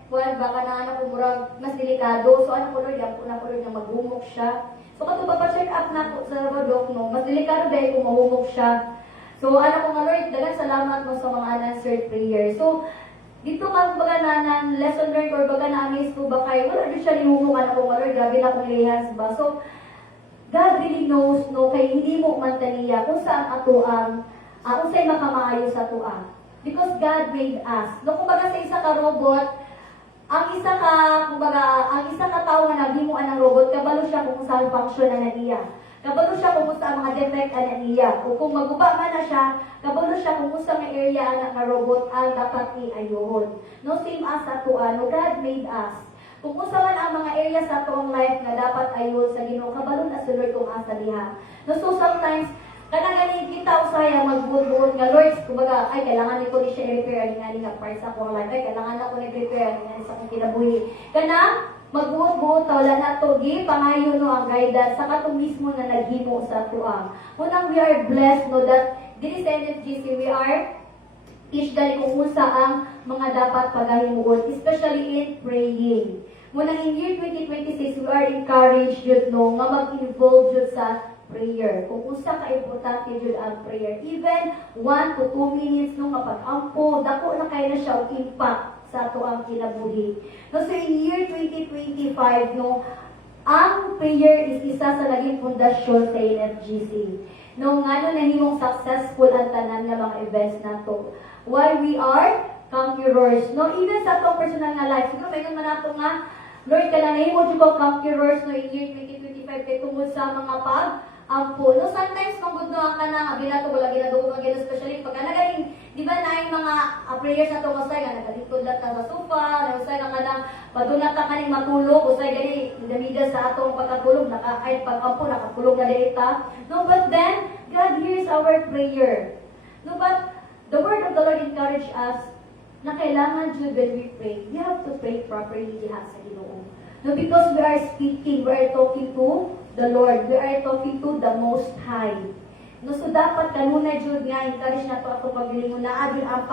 kuan ba kanang ano murag mas delikado. So ano ko Lord yan na maghumok siya. So kato pa check up nako sa rodok no mas delikado dahil kung mahumok siya. So ano ko nga Lord daghang salamat mo sa mga unanswered prayer. So dito ka baga na lesson learned or baga na amaze ko ba kay wala di siya nihumok ano ko nga Lord grabe na kong lihas ba. So God really knows no kay hindi mo man taniya kung saan ato ang unsay makamaayo sa ato. Because God made us. No kumbaga sa isa ka robot, ang isa ka tawo nga naghimuan ng robot, kabalo siya kung saan function na niya. Kabalo siya kung sa mga defect ana niya. O kung maguba man na siya, kabalo siya kung sa nga area ana nga robot ang dapat iayohon. No same as ato no God made us. Kung unsa man ang mga area sa atong life nga dapat ayon sa Ginoo kabalo na sulod kung asa diha. No so sometimes kanang gani kita usaya magbuot-buot nga Lord kumbaga ay kailangan niko ni siya i-repair ani nga part sa akong life ay kailangan ako ni repair ani sa akong kinabuhi. Kana magbuot-buot wala na to gi pangayo no ang guidance sa katong mismo na naghimo sa ato. Unang we are blessed no that dili sa NFGC we are teach dali kung unsa ang mga dapat pagahimuon especially in praying. Muna in year 2026, we are encouraged yun no, nga mag-involve yun sa prayer. Kung usa ka importante yun ang prayer. Even 1 to 2 minutes no, nga pag-ampo, dako na kayo na siya ang impact sa ato ang kinabuhi. No, so in year 2025, no, ang prayer is isa sa naging pundasyon sa NFGC. No, nga no, nahimong successful ang tanan nga mga events na to. Why we are conquerors. No, even sa atong personal nga life. Siguro, may man nato nga Lord, kananayin mo ko conquerors no in year 2025 kay tungod sa mga pag-ampo. No, sometimes kung good no ang kanang abinato wala ginagawa ang ginagawa especially pag nagaling, di ba na yung mga prayers na itong masay nga nagalikod lang ka sa sofa, nagusay na kanang padunat ka kaning matulog, usay gani damida sa atong pagkatulog, ay pag-ampo, nakatulog na dita. No, but then, God hears our prayer. No, but the word of the Lord encourage us na kailangan Jude when we pray, we have to pray properly diha sa Ginoo. No, because we are speaking, we are talking to the Lord, we are talking to the Most High. No, so dapat kanunay jud nga encourage nato ato paglingon na adun ang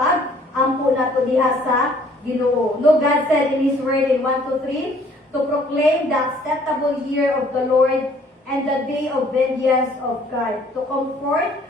ampo nato diha sa Ginoo. No, God said in His Word in 1 to 3 to proclaim the acceptable year of the Lord and the day of vengeance of God, to comfort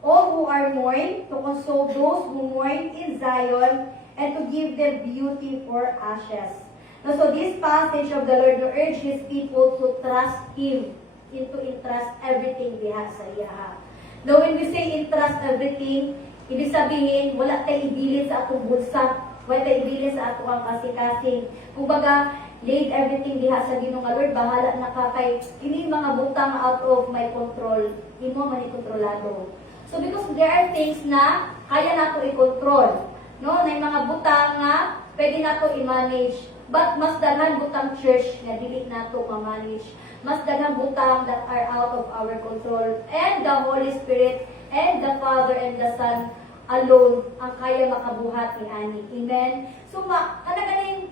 all who are mourning, to console those who mourn in Zion, and to give them beauty for ashes. Now, so this passage of the Lord to urge His people to trust Him, into entrust everything diha sa iya. Now, when we say entrust everything, ibig sabihin, wala tayo ibilin sa atong bulsa, wala tayo ibilin sa atong kasi-kasing. Kumbaga, laid everything diha sa Ginoo nga Lord, bahala na ka kay ini mga butang out of my control, imo man ikontrolado. So because there are things na kaya nato i-control, no? Na mga butang nga pwede nato i-manage, but mas daghan butang church nga dili nato ma-manage. Mas daghang butang that are out of our control, and the Holy Spirit and the Father and the Son alone ang kaya makabuhat ni ani. Amen. So kanaganing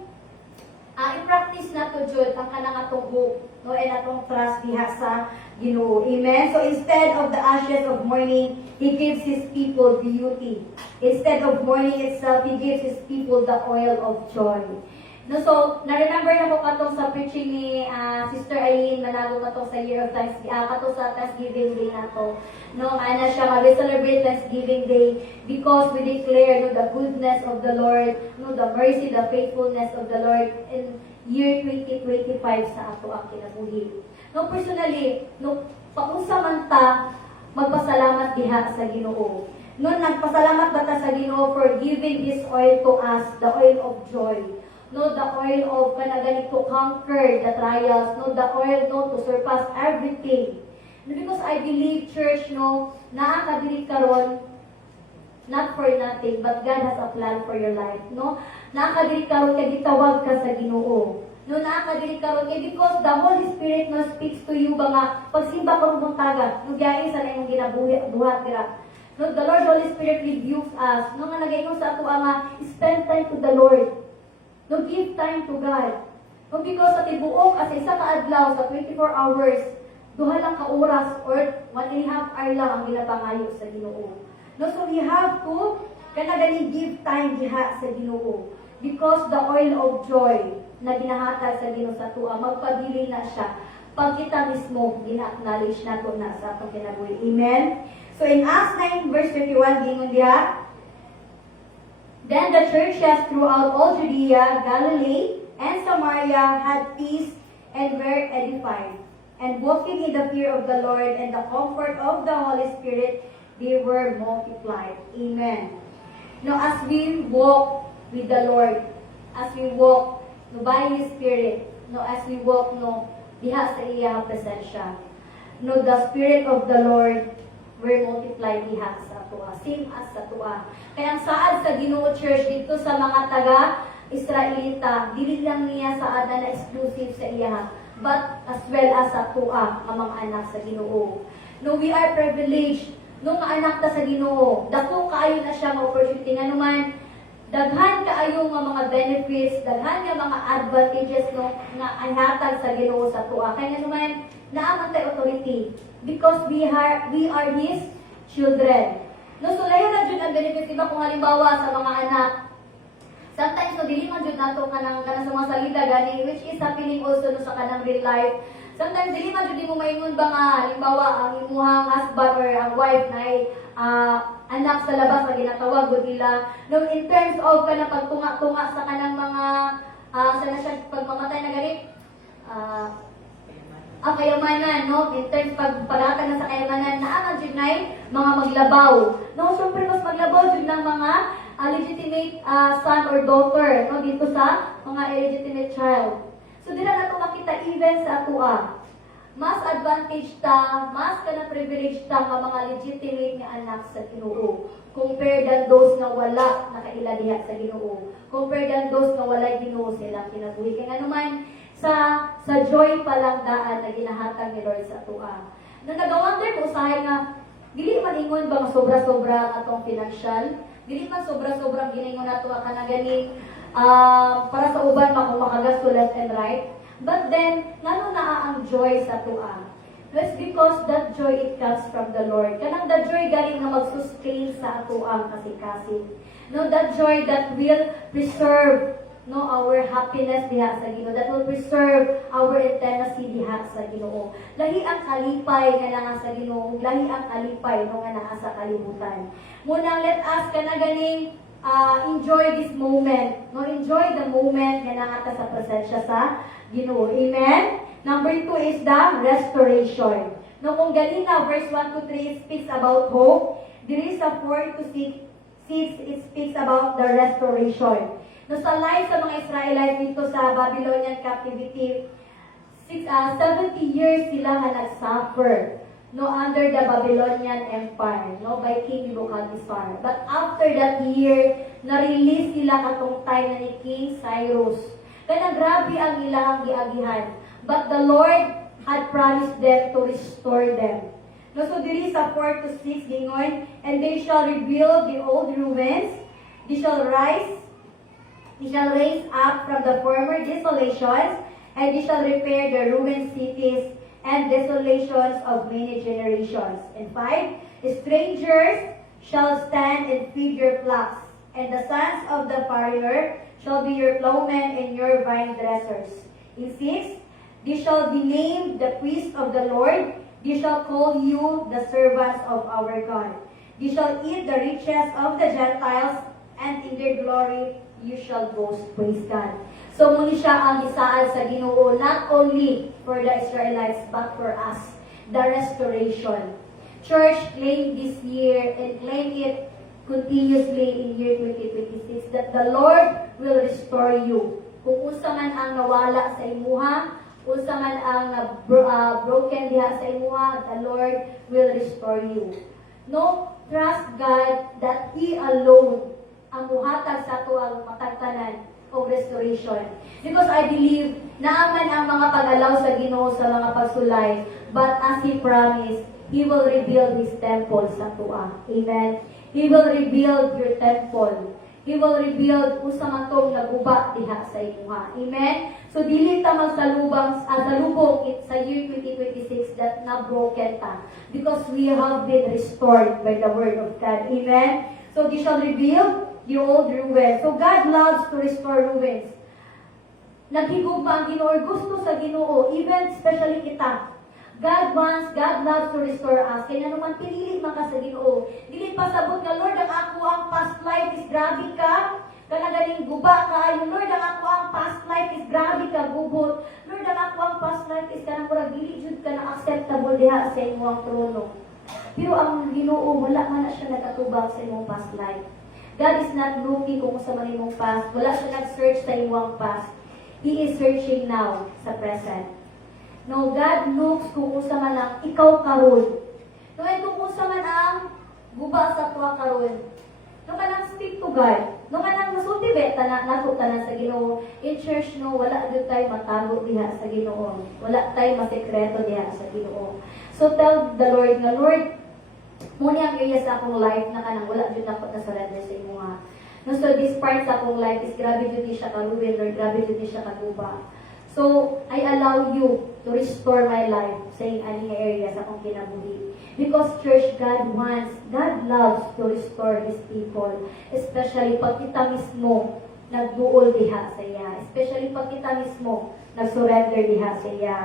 i-practice nato jud ang kanang atong hope, no, and atong trust diha sa Ginoo. Amen. So instead of the ashes of mourning, He gives His people beauty. Instead of mourning itself, He gives His people the oil of joy. No, so, na-remember na ko katong sa preaching ni Sister Eileen Manalo katong sa Year of Thanksgiving, katong sa Thanksgiving Day nato. No, ana siya mag-celebrate Thanksgiving Day because we declare no, the goodness of the Lord, no, the mercy, the faithfulness of the Lord in year 2025 sa ato ang kinabuhi. No, personally, no, paunsa man ta magpasalamat diha sa Ginoo. No, nagpasalamat ba ta sa Ginoo for giving His oil to us, the oil of joy. No, the oil of kanagani to conquer the trials, no, the oil no to surpass everything. No, because I believe, church, no, naakadili karon not for nothing, but God has a plan for your life, no. Naakadili karon kay gitawag ka sa Ginoo. No, naakadili karon kay because the Holy Spirit no speaks to you ba nga pagsimba karon mong taga, no giay sa imong ginabuhat dira. No, the Lord Holy Spirit rebukes us. No, nga nagaingon sa ato nga spend time to the Lord. No, give time to God. No, because sa tibuok as isa ka adlaw sa 24 hours, duha lang ka oras or 1.5 hour lang ang ginapangayo sa Ginoo. No, so we have to kanagaling give time diha sa Ginoo. Because the oil of joy na ginahatag sa Ginoo sa tuwa, magpabili na siya pag kita mismo gina-acknowledge nato na sa atong kinabuhi. Amen? So in Acts 9 verse 21, gingon diha, then the churches throughout all Judea, Galilee, and Samaria had peace and were edified. And walking in the fear of the Lord and the comfort of the Holy Spirit, they were multiplied. Amen. Now, as we walk with the Lord, as we walk no, by His Spirit, no, as we walk no, diha sa iyang presensya, no, the Spirit of the Lord will multiply diha sa tuwa, same as sa tuwa. Kaya ang saad sa Ginoo Church dito sa mga taga-Israelita, dili lang niya saad na exclusive sa iya, but as well as sa tuwa ang mga anak sa Ginoo. No, we are privileged no nga anak ta sa Ginoo. Dako kaayo na siya nga opportunity nga naman daghan kaayo nga mga benefits, daghan nga mga advantages no nga ihatag sa Ginoo sa tuwa. Kaya naman naaman tay authority because we are His children. No, so layo na jud ang benefit diba kung halimbawa sa mga anak. Sometimes no dili man jud nato kanang sa mga salita gani which is happening also no sa kanang real life. Sometimes dili man jud mo maingon ba nga halimbawa ang imuhang husband or ang wife na anak sa labas nga ginatawag gud nila. No, in terms of kanang pagtunga-tunga sa kanang mga sa na siya pagmamatay na gani ang kayamanan, no? In terms pagpalatan na sa kayamanan, naaman jud nay mga maglabaw. No, syempre mas maglabaw jud ng mga legitimate son or daughter, no, dito sa mga illegitimate child. So dira nato makita even sa atua. Mas advantage ta, mas kana privilege ta nga mga legitimate nga anak sa Ginoo compared than those nga wala nakaila diha sa Ginoo. Compared than those nga wala Ginoo sila kinabuhi. Kaya naman sa joy pa lang daan na ginahatag ni Lord sa atua. Nang nagawonder ko usahay nga dili man ingon ba nga sobra-sobra atong financial, dili man sobra-sobrang giningon nato ka na gani para sa uban makagasto left and right. But then, ngano naa ang joy sa tuwa? It's because that joy, it comes from the Lord. Kanang that joy galing na mag-sustain sa ato ang kasikasin. No, that joy that will preserve our happiness diha sa Ginoo, that will preserve our intimacy diha sa Ginoo. Lahi ang kalipay nga naa sa Ginoo, lahi ang kalipay nga naa sa kalibutan. Muna let us kana ganing enjoy this moment. No, enjoy the moment nga naa ta sa presensya sa Ginoo. Amen. Number 2 is the restoration. No, kung ganina verse 1 to 3 speaks about hope, there is a 4 to 6 it speaks about the restoration. No, sa life sa mga Israelites dito sa Babylonian captivity, 70 years sila nga nag-suffer under the Babylonian Empire, by King Nebuchadnezzar. But after that year, na-release sila katong time na ni King Cyrus. Kaya grabe ang ilang giagihan. But the Lord had promised them to restore them. No, so there is a 4 to 6 gingon, and they shall rebuild the old ruins. They shall raise up from the former desolations, and they shall repair the ruined cities and desolations of many generations. And 5, strangers shall stand and feed your flocks, and the sons of the foreigner shall be your plowmen and your vine dressers. In 6, they shall be named the priests of the Lord. They shall call you the servants of our God. They shall eat the riches of the Gentiles, and in their glory you shall boast. Praise God. So muli siya ang isaad sa Ginoo, not only for the Israelites, but for us. The restoration. Church, claim this year and claim it continuously in year 2026 that the Lord will restore you. Kung unsa man ang nawala sa imuha, unsa man ang broken diha sa imuha, the Lord will restore you. No, trust God that He alone ang muhatag sa ato ang matagtanan o restoration. Because I believe naaman ang mga pag-alaw sa Ginoo sa mga pagsulay, but as He promised, He will rebuild His temple sa tuwa. Amen. He will rebuild your temple. He will rebuild usa man tong naguba diha sa imuha. Amen. So dili ta magsalubong sa year 2026 that na broken ta, because we have been restored by the word of God. Amen. So they shall rebuild the old ruins. So God loves to restore ruins. Naghigugma ang Ginoo, gusto sa Ginoo, even especially kita. God loves to restore us. Kaya naman pinili man ka sa Ginoo. Dili pasabot nga, Lord, ang ako ang past life is grabe ka. Kanagaling guba ka. Lord, ang ako ang past life is grabe ka, gubot. Lord, ang ako ang past life is kanang murag dili jud ka na acceptable diha sa imong trono. Pero ang Ginoo, wala man na siya nakatubag sa imong past life. God is not looking kung sa man imong past. Wala siya nag-search sa imong past. He is searching now sa present. No, God looks kung usa man ang ikaw karon. No, and kung usa man ang guba sa tuwa karon. No, kanang speak to God. No, kanang masulti beta na tanan sa Ginoo. In church, no, wala jud tay matago diha sa Ginoo. Wala tay masekreto diha sa Ginoo. So tell the Lord nga, Lord, muni ang area sa akong life na kanang wala jud ako na surrender sa imuha. No, so this part sa akong life is grabe jud ni siya karuwin, Lord, grabe jud ni siya kaguba. So, I allow you to restore my life sa inyong area sa akong kinabuhi. Because church, God loves to restore His people. Especially pag kita mismo nagduol diha sa iya. Especially pag kita mismo nagsurrender diha sa iya.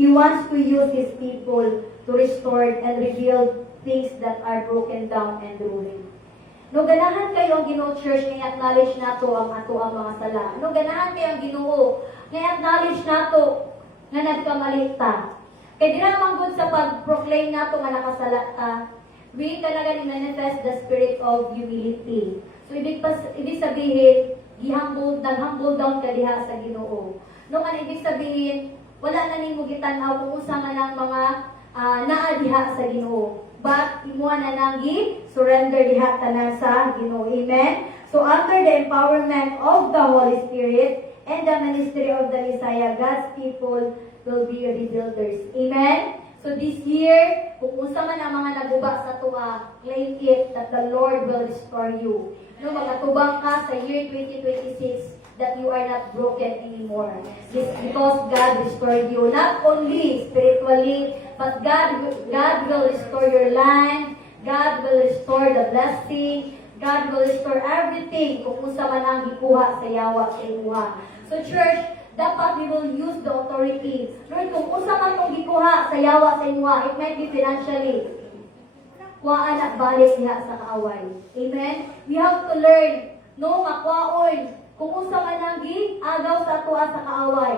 He wants to use His people to restore and rebuild things that are broken down and ruined. No, ganahan kayo ang Ginoo Church nga acknowledge nato ang ato ang mga sala. No, ganahan kayo ang Ginoo nga acknowledge nato nga nagkamali ta. Kay dira man gud sa pag-proclaim nato nga nakasala ta, we talaga manifest the spirit of humility. So ibig sabihin, nag-humble down ka diha sa Ginoo. No, ang ibig sabihin, wala na nimo gitan-aw kung usa man ang mga naa diha sa Ginoo. But imuha na nang surrender diha tanan sa Ginoo. Amen. So under the empowerment of the Holy Spirit and the ministry of the Messiah, God's people will be rebuilders. Amen. So this year, kung unsa man ang mga naguba sa tuwa, claim it that the Lord will restore you. No, magatubang ka sa year 2026 that you are not broken anymore. This because God restored you, not only spiritually, but God will restore your land, God will restore the blessing, God will restore everything kung unsa man ang gikuha sa yawa sa imuha. So church, dapat we will use the authority. Lord, kung unsa man tong gikuha sa yawa sa imuha, it might be financially, kuhaan at balik diha sa kaaway. Amen? We have to learn, no, makwaon, kung unsa man ang agaw sa tuwa sa kaaway.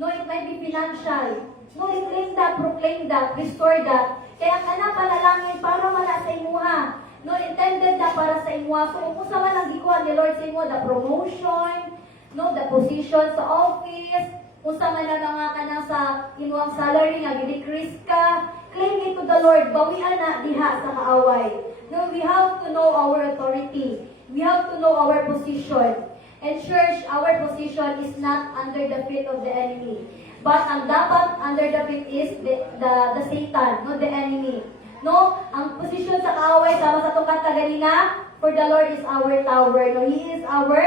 No, it might be financial. No, claim that, proclaim that, restore that. Kaya ka na panalangin para wala sa imuha. No, intended na para sa imuha. So, kung unsa man ang gikuha ni Lord sa imuha, the promotion, no, the position sa office, kung sa man na nga ka na sa imuang salary nga gi-decrease ka, claim it to the Lord, bawian na diha sa kaaway. No, we have to know our authority. We have to know our position. And church, our position is not under the feet of the enemy. But ang dapat under the feet is the Satan, not the enemy. No, ang position sa kaaway, sama sa itong kanta ganina, for the Lord is our tower. No, He is our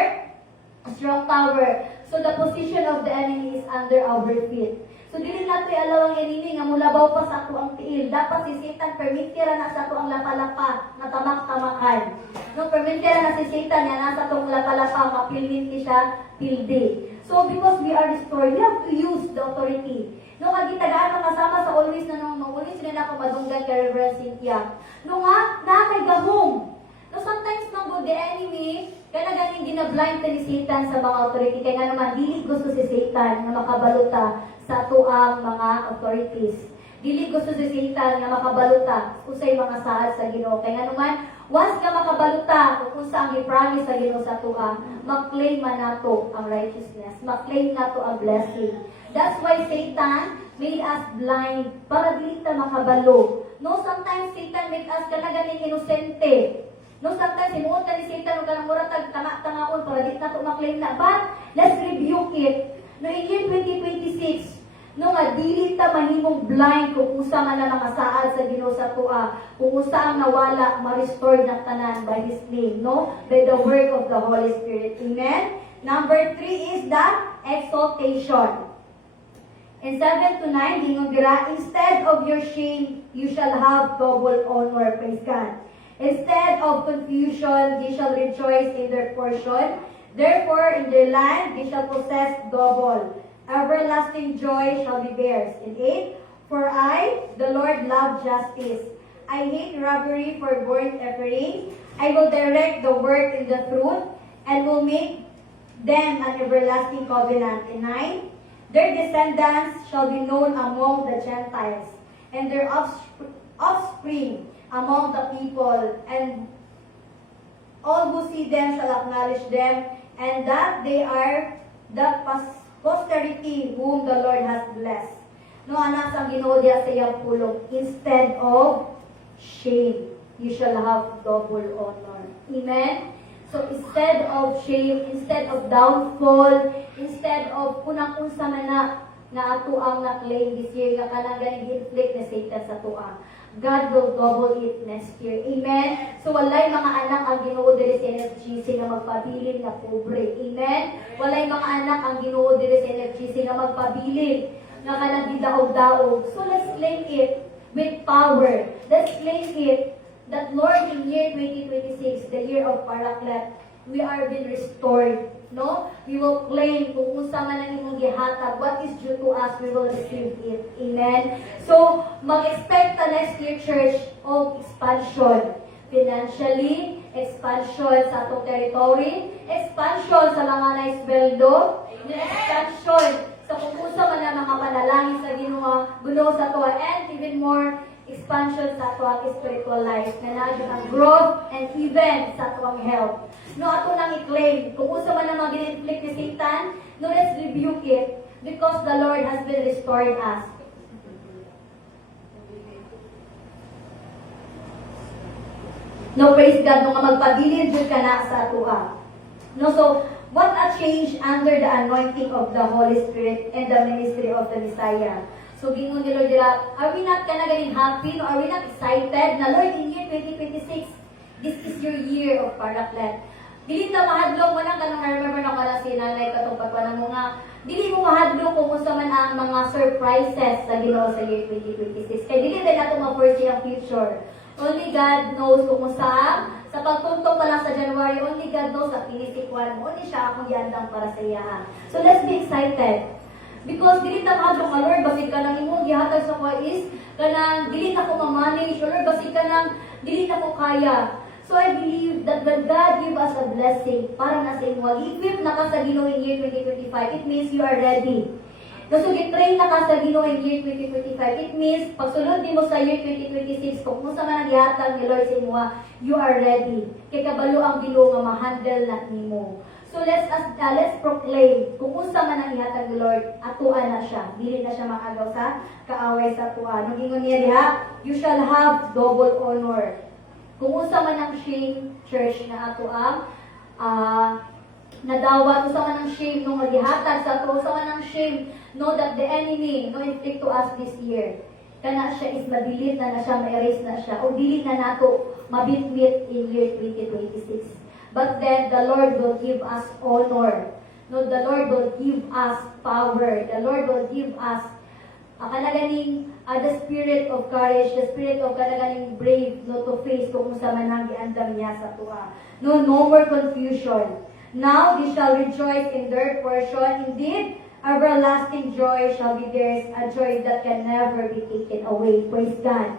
strong tower. So the position of the enemy is under our feet. So dili nato alaw ang enemy nga mulabaw pa sa ato ang tiil. Dapat si Satan permitira na sa ato ang lapalapa na tamak-tamakan. No, permitira na si Satan nga nasa atong lapalapa mapilin siya pildi. So because we are restored, we have to use the authority. No, kagitagaan na kasama sa always na nung always na ako madunggan kay Reverend Cynthia. No nga, nakay gahom. No, sometimes nang the enemy, kaya ganing ginablind ka ni Satan sa mga authority. Kaya nga naman, dili gusto si Satan na makabaluta sa tuang mga authorities. Dili gusto si Satan na makabaluta usay mga saad sa Ginoo. Kaya nga naman, once ka makabaluta kung saan i-promise sa Ginoo sa tuang, mag-claim man nato ang righteousness. Mag-claim nato ang blessing. That's why Satan made us blind para dili ta makabalo. No, sometimes Satan make us kanaganing inosente. No, sometimes himuot ka ni Satan o kanang mura tanga-tangaon para di na ito maklaim na. But, let's rebuke it. No, in year 2026, no nga, dili ta mahimong blind kung usa man na mga saad sa Ginoo sa tua, kung usa ang nawala, ma-restore na tanan by His name, no? By the work of the Holy Spirit. Amen? Number 3 is the exaltation. In 7 to 9, gingon dira, instead of your shame, you shall have double honor. Praise God. Instead of confusion, they shall rejoice in their portion. Therefore, in their land, they shall possess double. Everlasting joy shall be theirs. In 8, for I, the Lord, love justice. I hate robbery for burnt offering. I will direct the work in the truth, and will make them an everlasting covenant. In 9, their descendants shall be known among the Gentiles, and their offspring among the people, and all who see them shall acknowledge them, and that they are the posterity whom the Lord has blessed. No, anak ang Ginoo diya sa iyang pulong, instead of shame, you shall have double honor. Amen? So instead of shame, instead of downfall, instead of kunang-unsa man na nga ato ang na-claim this year, nga kanang ganing inflict na Satan sa tuwa, God will double it next year. Amen? So, walay mga anak ang Ginoo diri sa NFGC na magpabilin na pobre. Amen? Walay mga anak ang Ginoo diri sa NFGC na magpabilin na kanang gidaog-daog. So, let's claim it with power. Let's claim it that, Lord, in year 2026, the year of Paraclet, we are being restored. No? We will claim kung unsa man ang imong gihatag, what is due to us, we will receive it. Amen? So, mag-expect ta next year, church, of expansion. Financially, expansion sa atong territory, expansion sa mga naisbeldo, expansion sa kung unsa man ang mga panalangin sa Ginoo sa tuwa, and even more, expansion sa ato spiritual life, na nadyo ang growth and even sa ato health. No, ato nang i-claim, kung usa man ang mga gin-inflict ni Satan, no, let's rebuke it, because the Lord has been restored us. No, praise God, nung magpabilin dyan ka na sa ato. No, so, what a change under the anointing of the Holy Spirit and the ministry of the Messiah. So, gingon ni Lord, are we not ganing happy? No? Are we not excited na, Lord, in year 2026, this is your year of Paraclet. Dili ta mahadlok mo lang kanang remember na wala si nanay katong pagkuan mo nga dili mo mahadlok kung unsa man ang mga surprises sa Ginoo sa year 2026. Kay dili din nato ma-foresee ang future. Only God knows kung unsa sa pagpuntok pa lang sa January, only God knows sa pinisikwan mo. Only siya akong yandang para sa iya. So let's be excited. Because dili ta mahadlok nga Lord, basig ka nang imong gihatag sa ko is kanang dili na ko ma-manage, Lord, basig ka nang dili na ko kaya. So I believe that when God give us a blessing, para na sa inyo, equip na ka sa Ginoo in year 2025, it means you are ready. So gitrain na ka sa Ginoo in year 2025, it means pagsulod nimo sa year 2026, kung unsa man ang gihatag ni Lord sa inyo, you are ready. Kay kabalo ang Ginoo nga ma-handle na nimo. So let's proclaim kung unsa man ang ihatag ni Lord, atuan na siya. Dili na siya maagaw sa kaaway sa atuan. Nung ingon niya diha, you shall have double honor. Kung unsa man ang shame church na ato ang nadawat, unsa man ang shame nung magihatag sa ato, unsa man ang shame know that the enemy no inflict to us this year. Kana siya is mabilit na siya, ma-erase na siya, o dili na nato mabitbit in year 2026. But then the Lord will give us honor. No, the Lord will give us power. The Lord will give us the spirit of courage, the spirit of kanaganing brave, no, to face kung unsa man ang giandam niya sa tuwa. No more confusion. Now they shall rejoice in their portion. Indeed, everlasting joy shall be theirs, a joy that can never be taken away. Praise God.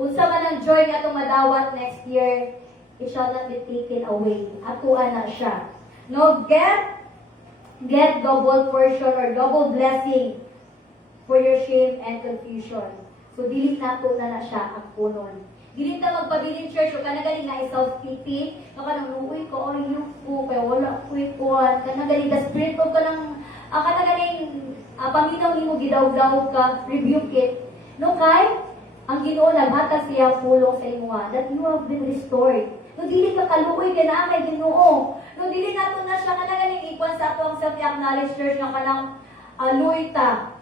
Unsa man ang joy nga itong madawat next year, it shall not be taken away. Atuan na siya. No, get double portion or double blessing for your shame and confusion. So, dili nato na siya ang punon. Dili ta magpabiling church o kanagaling nga self-pity, no kanang uy ko, or you ko, kaya wala ko ikuan, kanagaling the spirit of kanang, kanagaling paminaw ni mo gidaw-daw ka, rebuke it. No, kay, ang Ginoo naghatag siya pulong sa imo that you have been restored. No, dili ka kaluoy ka na kay Ginoo. No, dili nato na siya kanagaling ikuan sa ato ang self-acknowledge church nga kanang luoy ta.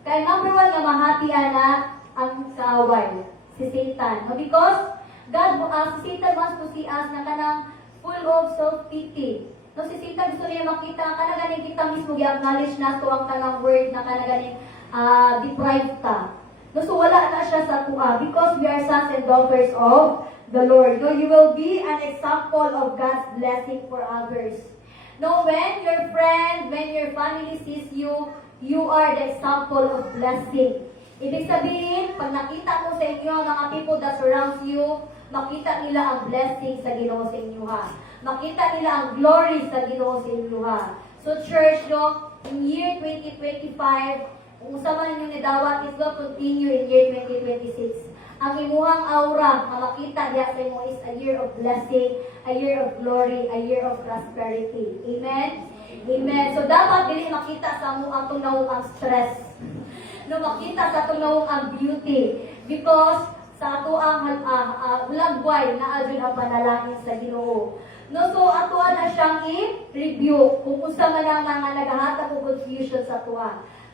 Kaya number one nga mahati na ang kaaway, si Satan. No, because God, si Satan wants to see us na kanang full of self-pity. No, si Satan gusto niya makita, kanagaling kita mismo i-acknowledge na to ang kanang word na kanagaling deprived ka. No, so wala na siya sa tuwa because we are sons and daughters of the Lord. No, you will be an example of God's blessing for others. No, when your friend, when your family sees you, you are the example of blessing. Ibig sabihin, pag nakita mo sa inyo ang mga people that surrounds you, makita nila ang blessing sa Ginoo sa inyo ha. Makita nila ang glory sa Ginoo sa inyo ha. So church, no, in year 2025, kung usa man yung nidawat, it will continue in year 2026. Ang imuhang aura na makita diya sa imo is a year of blessing, a year of glory, a year of prosperity. Amen? Amen. So dapat dili makita sa mo ang tunawong ang stress. No, makita sa tunawong ang beauty. Because sa ato ang hulagway na adyon ang panalangin sa Ginoo. No, so ato na siyang i-review kung unsa man ang mga nagahatag og confusion sa ato.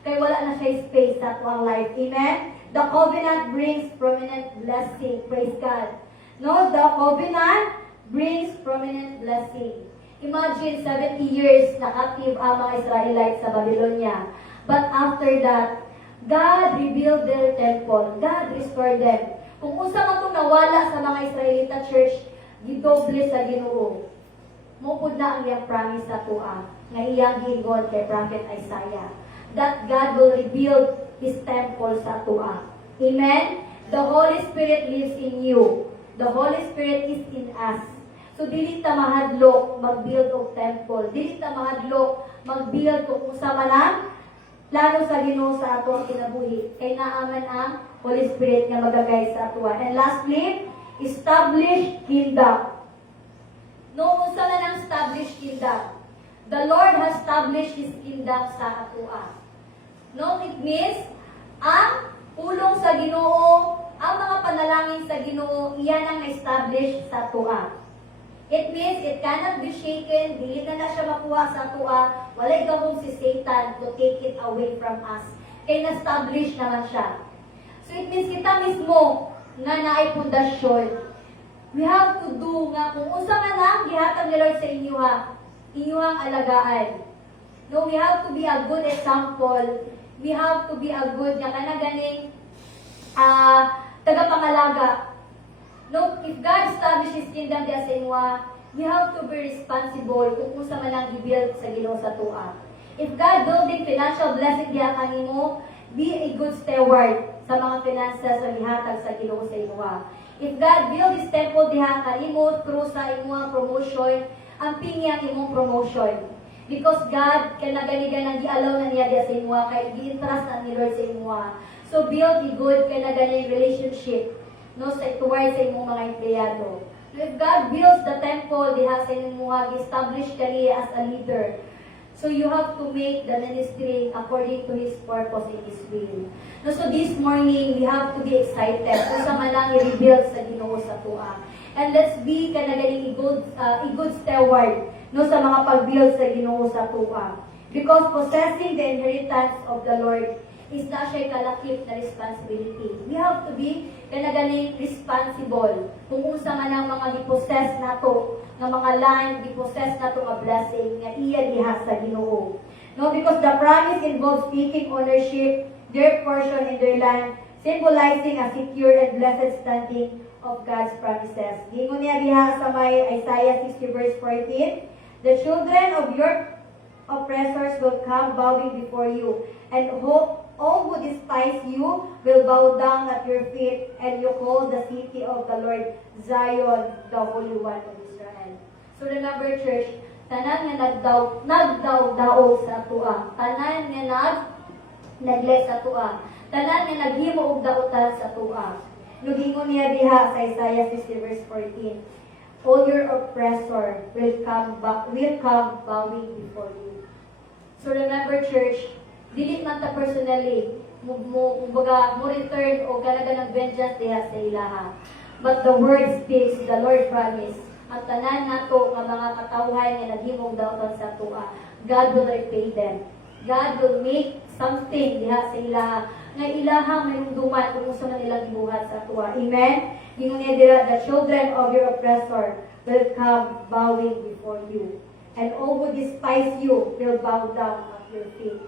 Kay wala na siya space sa ato ang life. Amen? The covenant brings prominent blessing. Praise God. No, the covenant brings prominent blessing. Imagine 70 years na captive ang mga Israelites sa Babylonia. But after that, God rebuilt their temple. God restored them. Kung unsa man itong nawala sa mga Israelita church, gidoble sa Ginoo. Mupod na ang iyang promise sa tuwa nga iyang giingon kay Prophet Isaiah that God will rebuild His temple sa tuwa. Amen? The Holy Spirit lives in you. The Holy Spirit is in us. So, dili ta mahadlok mag-build og temple. Dili ta mahadlok mag-build kung unsa man ang plano sa Ginoo sa ato ang kinabuhi. Kay naaman ang Holy Spirit nga magagay sa ato. And lastly, establish kingdom. No, unsa man ang established kingdom? The Lord has established His kingdom sa ato. No, it means ang pulong sa Ginoo, ang mga panalangin sa Ginoo, iyan ang na-establish sa ato. It means it cannot be shaken, dili na siya makuha sa tuwa, walay gabong si Satan to take it away from us. Kaya na-establish naman siya. So it means kita mismo nga naay pundasyon, We have to do nga kung unsa man ang gihatag ni Lord sa inyo ha, inyong alagaan. No, we have to be a good example. We have to be a good nga kanaganing tagapangalaga. No, if God established His kingdom diya sa inyo, we have to be responsible kung unsa man ang i-build sa Ginoo sa tuwa. If God building financial blessing diya kanimo, be a good steward sa mga finances sa gihatag sa Ginoo sa inyo. If God build His temple diha kanimo through sa imong promotion, ang pingi ang imong promotion. Because God kanagaligan ang gialaw na niya diya sa inyo kay gi-entrust na ni Lord sa inyo. So build a good kanagaling relationship no sa towards sa imong mga empleyado. If God builds the temple diha sa inyo gi-establish kani as a leader. So you have to make the ministry according to His purpose and His will. No, so this morning, we have to be excited kung sa malang i-rebuild sa Ginoo sa tuwa. And let's be kanagaling a good steward no, sa mga pag-build sa Ginoo sa tuwa. Because possessing the inheritance of the Lord is not siya kalakip na responsibility. We have to be kanagaling responsible kung unsa man ang mga di-possess nato nga mga land, di-possess nato nga blessing nga iya diha sa Ginoo. No, because the promise involves taking ownership, their portion in their land, symbolizing a secure and blessed standing of God's promises. Gingon niya diha sa may Isaiah 60 verse 14, the children of your oppressors will come bowing before you, and all who despise you will bow down at your feet, and you call the city of the Lord Zion, the Holy One of Israel. So remember, church, tanan nga nagdaw-daog sa atua, tanan nga nagles sa atua, tanan nga naghimo og dautan sa atua. Nugingon niya diha sa Isaiah 60 verse 14, all your oppressor will come bowing before you. So remember, church, dili man ta personally mo return o ganaga ng vengeance diha sa ilaha. But the word speaks, the Lord promise, ang tanan nato nga mga katawhan nga naghimong dawton sa tuwa, God will repay them. God will make something diha sa ilaha nga ilaha mayumduman kung usa man nilang gibuhat sa tuwa. Amen. Ingon niya dira, the children of your oppressor will come bowing before you, and all who despise you will bow down at your feet.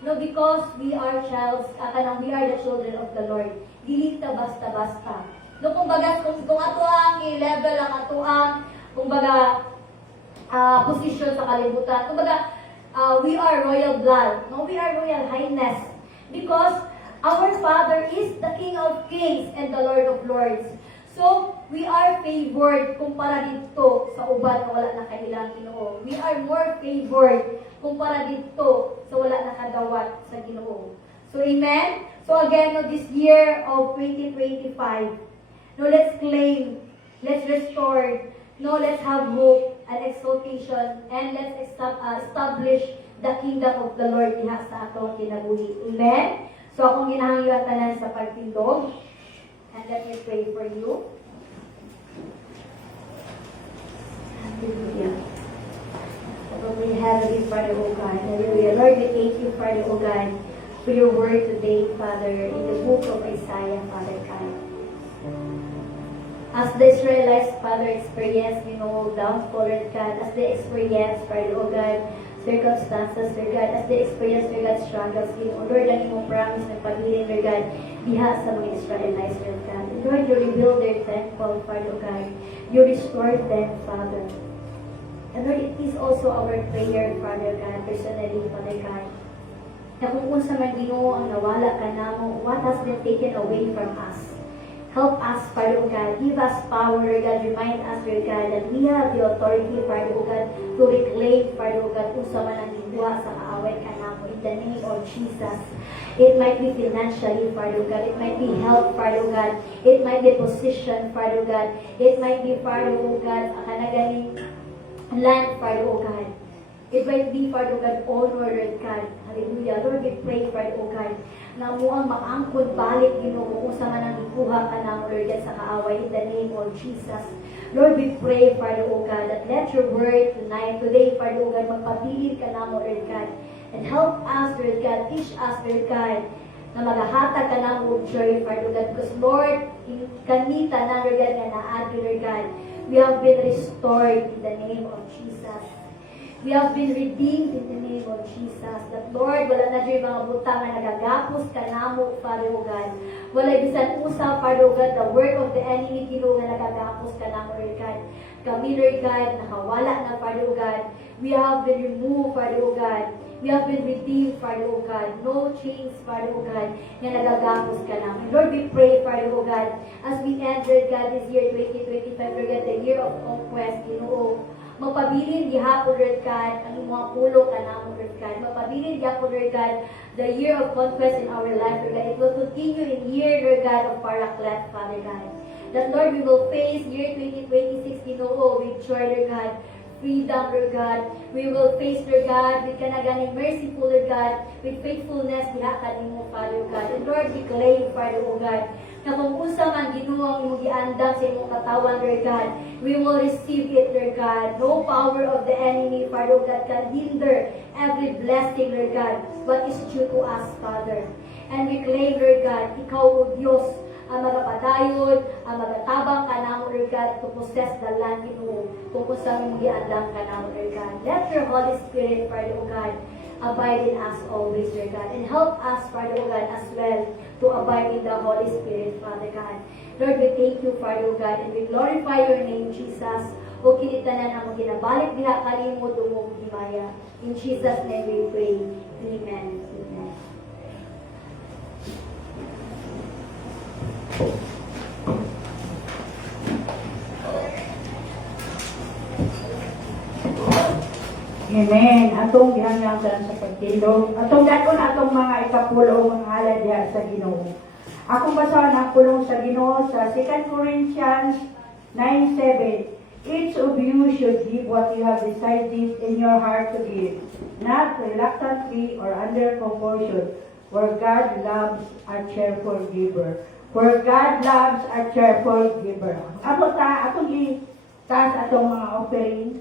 No, because we are we are the children of the Lord. Dili ta basta-basta. No, kumbaga, kung ato ang i-level ang ato ang, kumbaga, position sa kalibutan. Kumbaga, we are royal blood. No, we are royal highness. Because our Father is the King of Kings and the Lord of Lords. So, we are favored kumpara dito sa uban na wala na kailang Ginoo. We are more favored kumpara dito sa wala na kadawat sa Ginoo. So, amen? So, again, no, this year of 2025, no, let's claim, let's restore, no, let's have hope and exaltation, and let's establish the kingdom of the Lord diha sa atong kinabuhi. Amen? So, akong ginahanglan tanan sa pagtindog. And let me pray for you. Hallelujah. Holy Heavenly Father, O God. Hallelujah. Lord, we thank you, Father, O God, for your word today, Father, in the book of Isaiah, Father God. As the Israelites, Father, experience, downfall, Lord God, as they experience, Father, O God, circumstances, Lord God, as they experience, Lord God, struggles, Lord, ang imong promise ng pag-healing, Lord God, diha sa mga Israelites, Lord God. Lord, you rebuild their temple, Father, O God. You restore them, Father. And Lord, it is also our prayer, Father God, personally, Father God, na kung unsa man Ginoo ang nawala ka namo, what has been taken away from us. Help us, Father O God. Give us power, Lord God. Remind us, Lord God, that we have the authority, Father O God, to reclaim, Father O God, kung sa man ang gibuha sa kaaway ka namo. In the name of Jesus. It might be financially, Father O God. It might be health, Father O God. It might be position, Father O God. It might be, Father O God, kanagaling land, Father O God. It might be, Father God, honor, Lord God. Hallelujah. Lord, we pray, Father O God, na mo ang maangkod balik, Ginoo, kung sa man ang ikuha ka na mo, Lord God, sa kaaway, in the name of Jesus. Lord, we pray, Father O God, that let your word today, Father O God, magpabilin ka na mo, Lord God, and help us, Lord God, teach us, Lord God, na magahatag ka na mo joy, Father God. Because Lord, kanita na, Lord God, nga naagi, Lord God, we have been restored in the name of Jesus. We have been redeemed in the name of Jesus. That Lord, wala na dyan mga butang na nagagapos ka na mo, Father God. Wala bisan usa, Father God, the work of the enemy, Ginoo, nga nagagapos ka na mo, Lord God. Kami, Lord God, nakawala na, Father God. We have been removed, Father God. We have been redeemed, Father God. No chains, Father God, na nagagapos ka namin. Lord, we pray, Father God, as we end, Lord God, this year 2025, Lord God, the year of conquest, Ginoo. Magpabilin gihapon, Lord God, ang mga pulo ka namin, Lord God. Magpabilin gihapon, Lord God, the year of conquest in our life, Lord God. It will continue in year, Lord God, of Paraclet, Father God. That, Lord, we will face year 2026, Ginoo, with joy, Lord God, freedom, Lord God. We will face, Lord God, with kanaganing merciful, Lord God, with faithfulness, dihakan mo, Father God. And Lord, we claim, Father God, na kung usa man Ginoo ang imong giandam sa imong katawan, Lord God, we will receive it, Lord God. No power of the enemy, Father God, can hinder every blessing, Lord God, what is due to us, Father. And we claim, Lord God, ikaw, O Diyos, ang magapadayon, ang magatabang ka na mo, Lord God, to possess the land, Ginoo, kung sa imong giandam ka na mo, Lord God. Let your Holy Spirit, Father God, abide in us always, Lord God, and help us, Father God, as well, to abide in the Holy Spirit, Father God. Lord, we thank you, Father God, and we glorify your name, Jesus. O kinitanan ang ginabalik diha kalimot umong himaya. In Jesus' name we pray. Amen. Amen. Amen. Atong gihanglan sa pagtindog. Atong dakon atong mga ikapulo mga halad diha sa Ginoo. Akong basahan ang pulong sa Ginoo sa 2 Corinthians 9:7. Each of you should give what you have decided in your heart to give, not reluctantly or under compulsion, for God loves a cheerful giver. For God loves a cheerful giver. Atong itaas atong mga offering.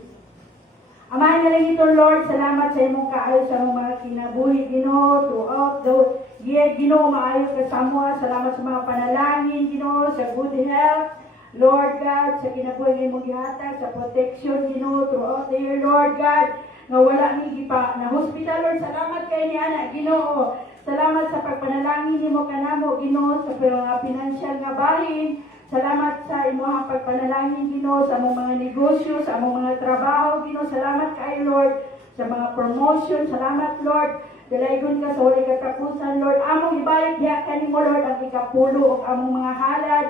Amahan na lang ito, Lord, salamat sa imong kaayo sa imong mga kinabuhi, Ginoo, throughout the year, Ginoo, maayo ka sa mga, salamat sa mga panalangin, Ginoo, sa good health, Lord God, sa kinabuhi ng imong gihatag, sa protection, Ginoo, throughout the year, Lord God, nga wala ni gipa na hospital, Lord, salamat kay ni anak, Ginoo, salamat sa pagpanalangin nimo kanamo, Ginoo, sa mga financial nga bahin. Salamat sa imong pagpanalangin, Ginoo, sa among mga negosyo, sa among mga trabaho, Ginoo. Salamat kay Lord sa mga promotion. Salamat, Lord. Dalaygon ka sa walay katapusan, Lord. Among ibalik diha kanimo, Lord, ang ikapulo o among mga halad.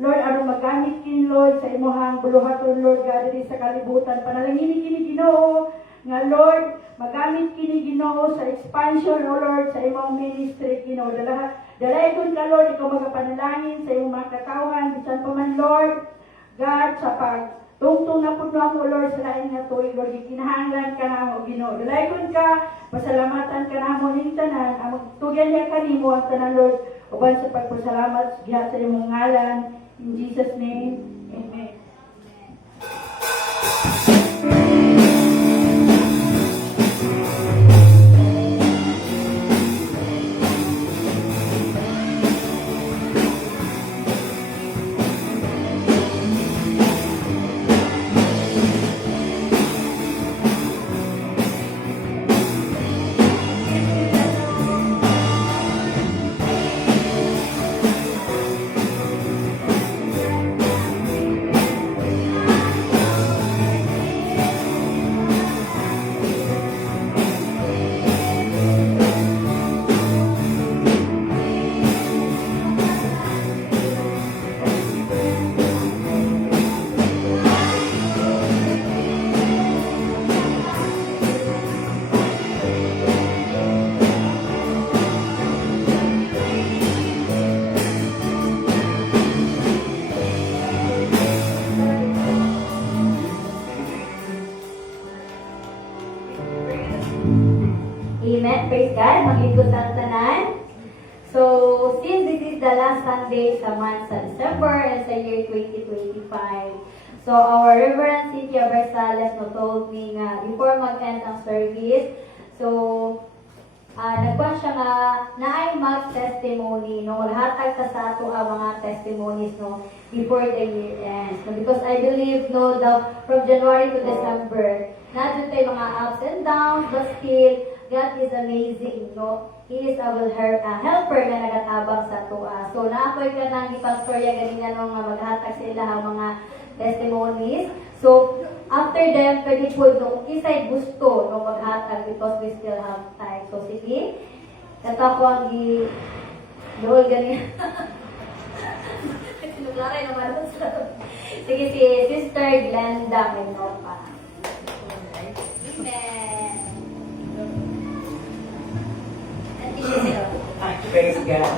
Lord, anong magamit kin, Lord, sa imong buluhaton, Lord, God, diri sa kalibutan. Panalangin kini, Ginoo, nga Lord, magamit kini, Ginoo, sa expansion, O Lord, sa imong ministry, Ginoo. Dalaygon ka, Lord, ikaw magapanalangin sa iyong mga katawhan, bisan pa man, Lord, God, sa pagtungtong na po mo, Lord, sa lain nga tuig, Lord, ikinahanglan ka na mo, Ginoo. Dalaygon ka, pasalamatan ka na mo ng tanan, ang magtugyan niya kanimo ang tanan, Lord, uban sa pagpasalamat sa iyong ngalan, in Jesus' name, Amen. Amen. Praise God. Maglingkod ang tanan. So, since this is the last Sunday sa month sa December and sa year 2025, so our Reverend Cynthia Bersales no told me nga before mag-end ang service, so nagkuhan siya nga naay mag testimony no maghatag ta sa ato ang mga testimonies no before the year ends no, because I believe no from January to December na dun tayo mga ups and downs but still God is amazing no. He is our helper na nagatabang sa tuwa. So naapoy ka nang ipastorya ganyan nga maghatag sila ang mga testimonies. So after them, pwede po nung isa'y gusto nung maghatag because we still have time. So, sige. Kata ko ang dool ganyan. Sinuglaray naman ako sa... Sige, si Sister Glenda Mendoza. Amen. At ito. Ay, praise God.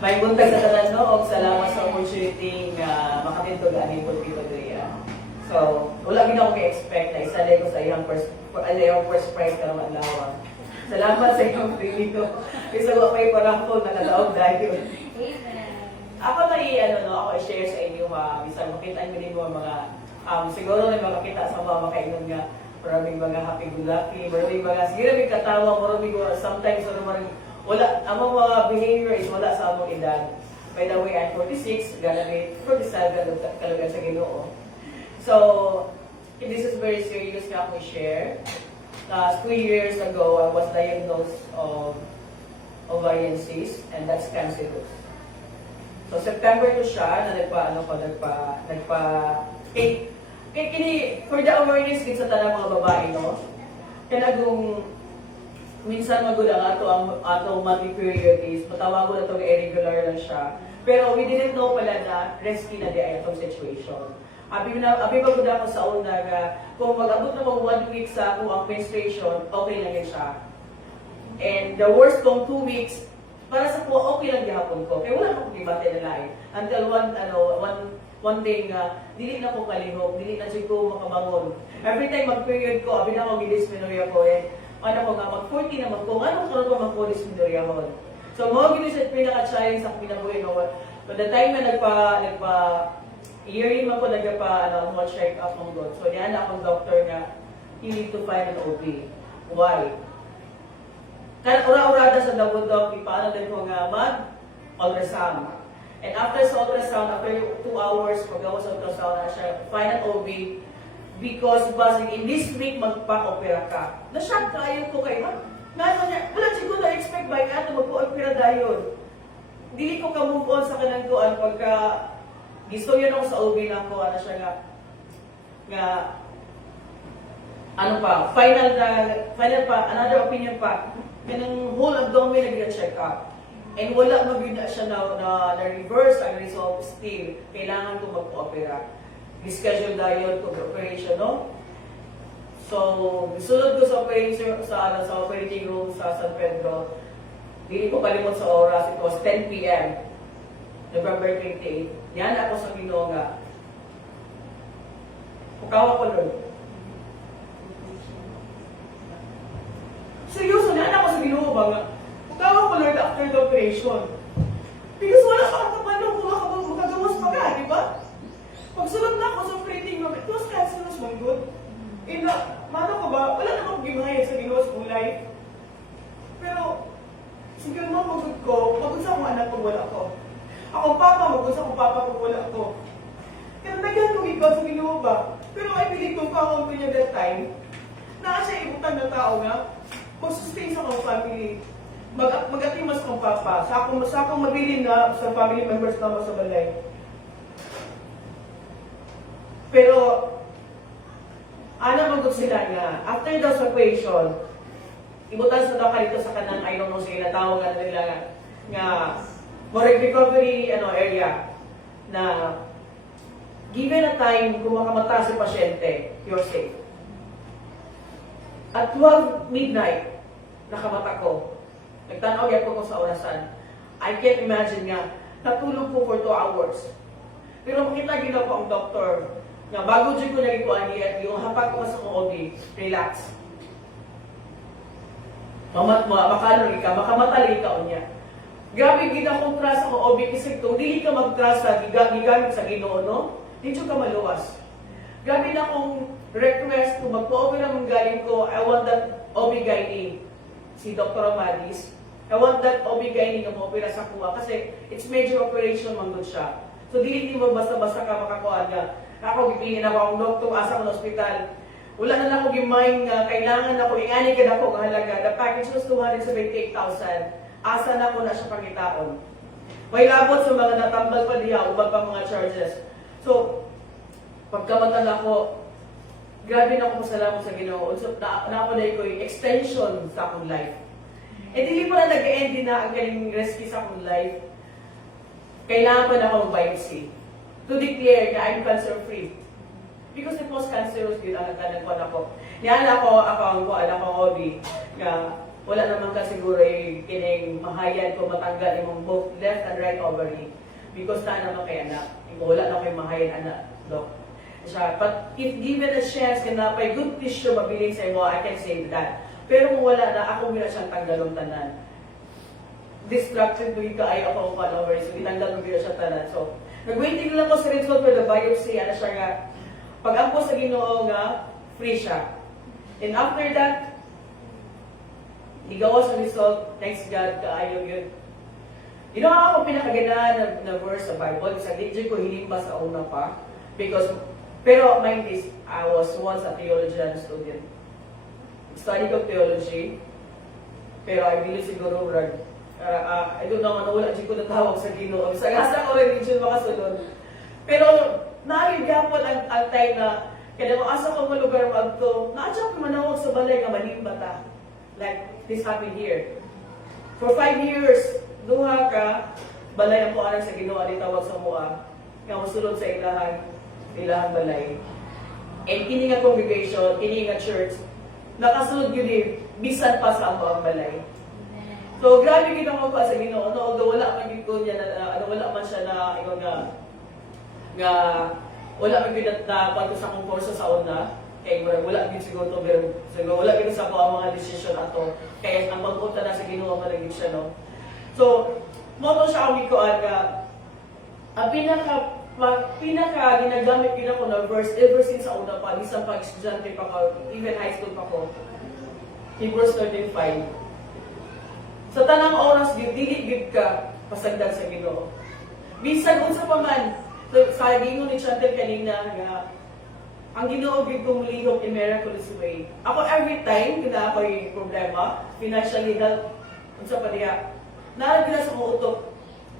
May buntag sa tanan no, og salamat sa opportunity nga makatindog ani po dito diriya. So, wala gid ako ka-expect na isa ko sa iyang first prize karong adlaw. Salamat sa iyong training ko. Isa ko kay parang po nakadaog dahil. Amen. Ako ako i-share sa inyo bisan makita niyo din mo mga siguro na makita sa mga makainom nga maraming mga happy-go-lucky, maraming mga siguro may katawa, maraming sometimes wala, ang mga behavior is wala sa among edad. By the way, I'm 46, gonna be 47 kalagan sa Ginoo. So, this is very serious nga akong i-share. 2 years ago, I was diagnosed of ovarian cyst, and that's cancerous. So, September to siya, na for the awareness din sa tanang mga babae, no? Kanagong, minsan magula nga ito ang atong monthly period is, matawago na ito irregular lang siya. Pero we didn't know pala na risky na di ay itong situation. Abi ba ko sa una nga, kung mag-abot na kung 1 week sa akong ang menstruation, okay lang yun siya. And the worst kong 2 weeks, para sa ko, okay lang gihapon ko. Kaya wala akong ibate na lain. Until one day nga, dili na ko kalihok, dili na siya ko makabangon. Every time mag-period ko, abi na ako gidisminorya ko eh. Ano ko nga, mag-40 na mag-kung ano ko rin mag-disminorya ko. So, mga ginusit pinaka-challenge sa pinabuhin ko. But the time na yearly man ko check up ng God. So, yan akong doctor na you need to find an OB. Why? Kaya ura-urada sa double doc, paano din ko nga mag-ultrasound. And after sa ultrasound, after 2 hours, pag-gawa sa ultrasound na siya, find an OB because in this week, magpa-opera ka. Na-shock kayo ko kayo, wala siguro na-expect ba nga ito magpa-opera dahil. Dili ko ka-move on sa kanang doon pagka gusto yun ako sa OB na ako, final pa, another opinion pa, kanang whole abdomen nag-check up. And wala maganda siya na-reverse ang result still, kailangan ko magpa-opera. Reschedule dahil to operation, no? So, bisulod ko sa operating room sa San Pedro. Hindi ko kalimot sa oras, it was 10 p.m. November 28. Yan ako sa Ginoo nga. Pukawa ko nun. Seryoso, yan ako sa Ginoo ba nga? Pukawa ko Lord after the operation. Because wala ka kapapanong kung makagawas pa ka, di ba? Pagsunod na ako sa operating room, it was cancerous, my God. Mano ko ba, wala na akong gimahaya sa Ginoo sa kulay. Pero, siguro mo magod ko, magod sa akong anak kung wala ko. Ako papa, magod sa akong papa kung wala ko. Kaya nagyan kong ikaw sa Ginoo ba? Pero I believe kung kakong ko niya that time, na siya ibutang na tao nga, mag-sustain sa akong family. Mag-atimas kong papa, sa akong mabilin na sa family members na sa balay. Pero, magod sila nga, after the operation, ibutan sa daw kalito sa kanang, I don't know sila, tawag nga nila nga, more recovery area, na given a time kung makamata si pasyente, you're safe. At 12 midnight, nakamata ko. Nagtanaw yan ko sa orasan. I can't imagine nga, natulog ko for 2 hours. Pero makita gina ko ang doktor, nga bago dyan ko nagikuan niya, yung hapag ko sa kong OB, relax. Makamatali ka o niya. Grabe gina kong trust ako OB kasi kung dili ka mag-trust sa gigamit sa Ginoo, no? Dito ka maluwas. Grabe na akong request kung magpa-opera mong galing ko, I want that OB gynae si Dr. Amadis. I want that OB-GYN nga mo opera sa kuha kasi it's major operation man gud siya. So dili mo basta-basta ka makakuha nga. Ako gipingin ako ang doktor asa ko ospital. Wala na ako gimain nga kailangan ako ingani kad ako nga halaga. The package was 278,000. Asa na ko na siya pangitaon. May labot sa mga natambal pa diha ubang pa mga charges. So pagkamatan ako, grabe na ako pasalamat sa Ginoo. So na ako na ko extension sa akong life. Eh, dili mo na nag-end din na ang galing rescue sa akong life. Kailangan pa na ako mag-biopsy to declare na I'm cancer-free. Because the post-cancerous yun ang nagkanagpan ako. Niyan ako ang hobby, nga wala naman ka siguro kining mahayan ko matanggal imong both left and right ovary. Because na naman kay anak. Wala na kay mahayan anak, Dok. But if given a chance, na pa good tissue mabiling sa imo, I can save that. Pero kung wala na, ako muna siyang tanggalong tanan. Distracted ko ka ay ako ang over, so itanggal mo siya tanan. So, nag-waiting lang ko sa result for the biopsy, ano siya nga, pag-ampo sa Ginoo nga, free siya. And after that, ligawas sa result, thanks God, kaayo yun. You know, ako pinakaganahan na verse sa Bible, sa legit ko hinimba sa una pa, pero mind this, I was once a theologian student. Study ko theology, pero I believe siguro, I don't know, wala dyan ko natawag sa Ginoo. Sa gasa ko religion makasunod. Pero, naayagapon ang time na, kaya mo asa ko mga lugar magto, naadya ko manawag sa balay nga malimba ta. Like, this happened here. For 5 years, duha ka, balay ang puanang sa Ginoo, ali tawag sa mua, nga masulod sa ilahang balay. And kini nga congregation, kini nga church, nakasunod yun bisan pa sa ang balay. So, grabe kita ko pa sa Ginoo. No, although wala man gito niya wala man siya na wala man gito na pagko sa akong kurso sa una. Kaya wala gito siguro to, pero siguro wala gito sa ako ang mga decision ato. Kaya ang pagpunta na sa Ginoo malagit siya, no. So, mo to siya ang gikuan nga ang pinaka ginagamit ko na ko na verse ever since sa una pa, isang pag-estudyante pa ko, even high school pa ko. Hebrews 13:5. Sa tanang oras, dili gid ka pasagdan sa Ginoo. Bisan unsa pa man, sa gingon ni Chantel kanina nga ang Ginoo gid kumulihok in miraculous way. Ako every time kina ako'y problema, financially health, unsa pa diha, naragid na sa mga utok.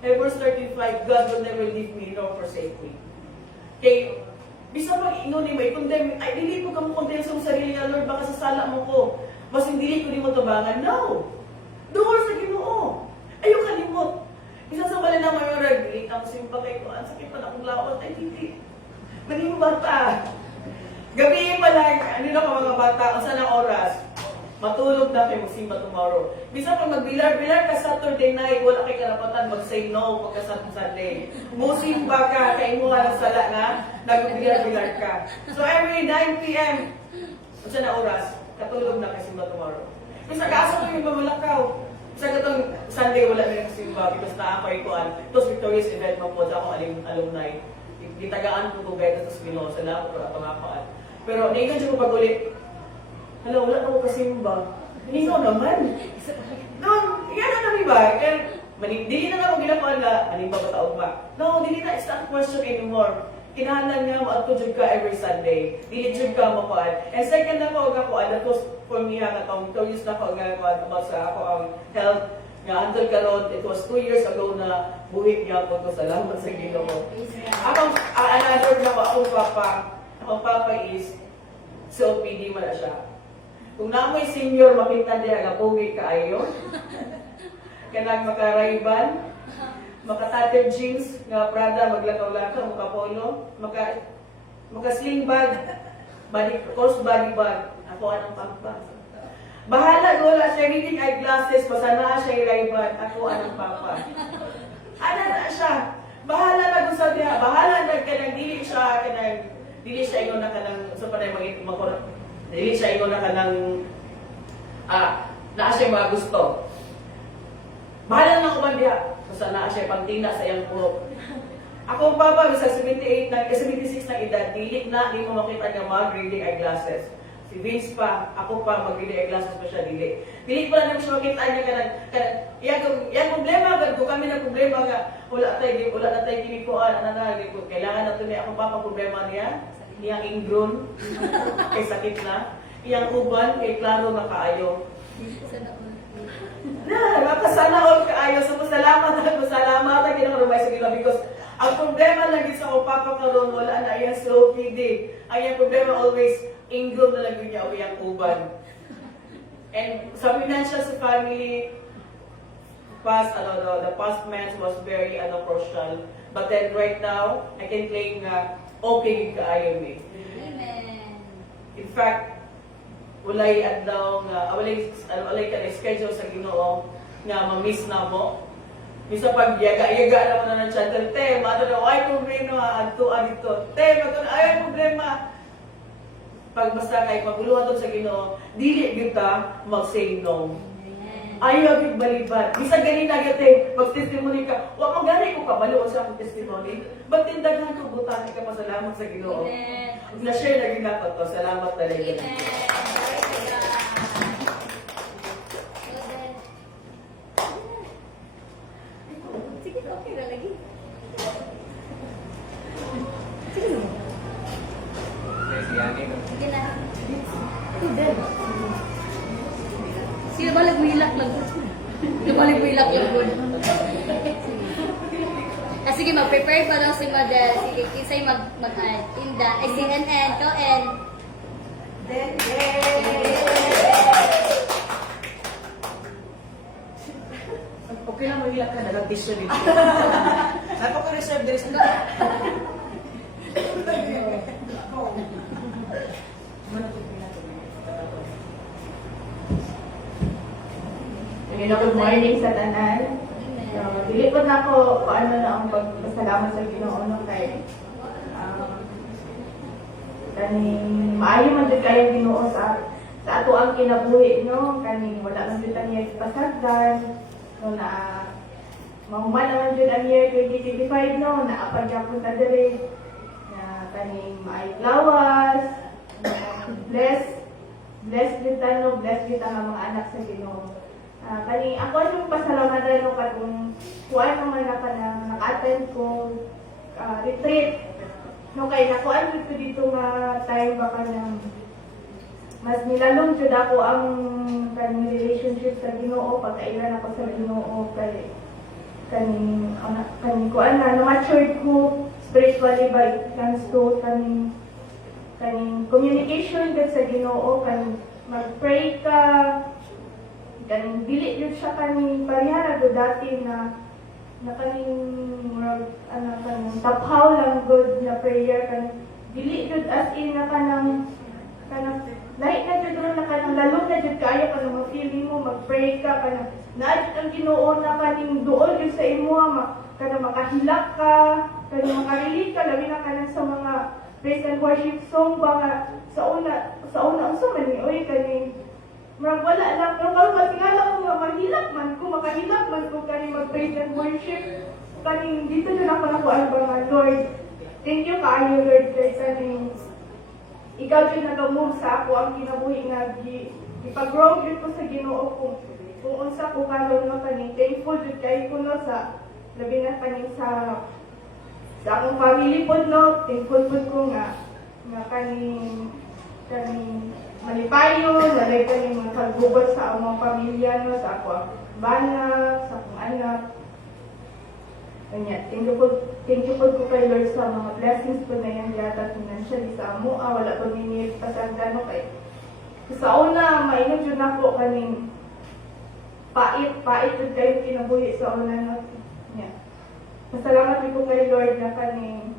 Hebrews 13:5, God will never leave me nor forsake me. Kay, bisa mag-ingon ni may condemn, ay dili ko kamo condemn sa sarili nga, Lord, baka sasala mo ko. Mas hindi ko ni mo tubangan. No! Doon sa Ginoo. Ayaw kalimot. Isa sa wala na may rag, ang simpa kay ko, ang sakit pa na akong laot, ay hindi. Maning bata. Gabi pa lang, ano na ka mga bata, ang sana oras, matulog na kayo magsimba tomorrow. Bisa pag magbilar-bilar ka Saturday night, wala kay karapatan mag-say no pagka Sunday. Musimba ka, kay mo nga ng sala na, nagbilar-bilar ka. So every 9 p.m., sa na oras, katulog na kay simba tomorrow. Bisa kaasa ko yung mamalakaw. Sa katong Sunday, wala na yung simba because na-apply ko Tos Victorious event mo po sa akong alumni. Gitagaan ko kung gaya sa Ginoo, salamat ko at pangakaan. Pero naigan siya ko pag-ulit, hala, wala ako kasimba. Nino naman. No, yan na namin ba? Dili na ako ginagawa na, manimba ba taon ba? No, dili na, it's not a question anymore. Kinahanglan nga mo ato jud ka every Sunday. Dili jud ka makuan. And second na ko nga that was for me nga katong 2 years na ko nga kuan about sa ako ang health nga until karon. It was 2 years ago na buhit nga ko salamat sa Ginoo. Akong another na ko akong papa is COPD man na siya. Kung namoy senior, makita diya nga pugi kaayo. Kanang makarayban, maka-tattered jeans, nga Prada, maglakaw-lakaw, maka-polo, maka-sling bag, course body bag. Ako anong papa. Bahala, wala siya reading eyeglasses, pasana siya irayban. Ako anong papa. Ano na siya? Bahala na kung sabi ha, bahala na kanang dili siya ingon na kanang, sa panay dili siya ingon na kanang naa siya mga gusto. Bahala na ko man diha. Basta naa siya pangtina sa iyang pulo. Ako papa, sa 78 na, 76 na edad, dili na, di mo makita nga mga reading eyeglasses. Si Vince pa, ako pa, magbili ay glasses pa siya, dili. Dili pa lang siya makita niya yang problema, kung kami na problema nga, wala na tayo kinikuan, kailangan na ito niya, ako pa problema niya, iyang ingrown, kay sakit na, iyang uban, kay klaro na kaayo. Makasana all kaayo, so salamat na ginang sa gila, because ang problema lang sa ako papa karon wala na iyang COPD. Ang iyang problema always ingrown na lang yun niya o iyang uban. And sa financial sa family, the past months was very crucial. But then right now, I can claim na okay yung kaayo me. Amen. In fact, walay adlaw nga walay ka schedule sa Ginoo nga ma-miss na mo. Misa pag yaga naman na ng channel, te, madalo, ay problema, adtuan dito. Te, madalo, ay problema. Pag basta kay paguluhan to sa Ginoo, dili kita mag-say no. Ayaw yung balibat. Bisa ganin na gate, mag-testimony ka. Wa mo gani ko kabalo sa akong testimony. Ba't tindaghan ko butan ka pasalamat sa Ginoo. Amen. Na-share na ginato to. Salamat talaga. Amen. Glory to God. Sige, okay na lagi. Sige na. Sige na. Sino ba nagwilak lang? Sino ba nagwilak lang? Sige, mag-prepare pa daw si Madel. Sige, kisay mag-tinda. Ay, si NN. Go, N. Okay lang mahilak ka, nag-audition dito. Napaka-reserve din sa Good morning sa tanan. So, dilipod na ko kung ano na ang pagpasalamat sa Ginoo no kay kaning maayo man jud kayo Ginoo sa ato ang kinabuhi no kaning wala man jud ang pasagdan no na mahuman naman jud ang year 2025 no na apagyapon ta diri na kaning maay lawas bless jud ta no bless jud ang mga anak sa Ginoo. Kani ako yung pasalamatan no kung kuan naman na naka-attend ko retreat no kay nakuan ko dito nga time baka na mas nilalong jud ako ang kaning relationship sa Ginoo pagkailan ako sa Ginoo kay kaning kuan na matured ko spiritually by it comes to kaning communication gud sa Ginoo kaning mag-pray ka kaning dili jud siya kaning parihara do dati na kaning kaning taphaw lang good na prayer kaning dili jud as in na kanang lahi na jud na kanang lalo na jud kaayo kanang ma-feeling mo mag-pray ka kanang naa jud ang Ginoo na kaning duol jud sa imo kanang makahilak ka kanang makarelate ka labi na kanang sa mga praise and worship song ba nga sa una unsa man ni oy kaning murag wala lang, pero karon matingala ko nga makahilak man ko kaning mag-praise and worship. Kaning dito na ako nakuha ba nga, Lord. Thank you kaayo, Lord, kay kaning ikaw din nag-move sa ako ang kinabuhi nga ipag-grow jud ko sa Ginoo kung unsa ko karon no kaning thankful jud kay ko no sa labi na kaning sa akong family pod no, thankful pod ko nga kaning malipayo, lalay ka yung mga kagubot sa among pamilya, no, sa ako bana, sa akong anak. Kanya, thank you po ko kay Lord sa mga blessings po na yan yata financially sa amo. Wala ko ninil pasagdan no kay. Sa una, maingat yun ako kaning pait yun kayo kinabuhi sa una no. Yeah. Pasalamat ko kay Lord na kaning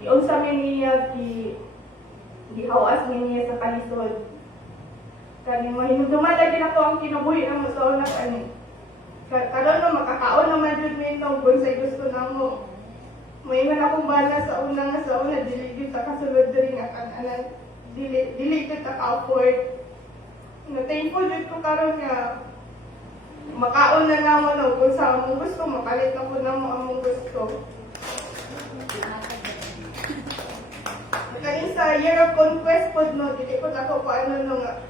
iyon sa amin niya gihawas niya sa kalisod. Kaning mahinumduman lagi na to ang kinabuhi ng sa una kaning. Karon no makakaon naman jud mi no kung say gusto namo. Moingon akong bana sa una dili gyud ta kasulod diri nga kananan. Dili gyud ta ka-afford. No thankful jud ko karon nga makaon na namo no kung sa among gusto makalit ako namo among gusto. Kaning kaning sa Year of Conquest po, no, dili po ako paano no nga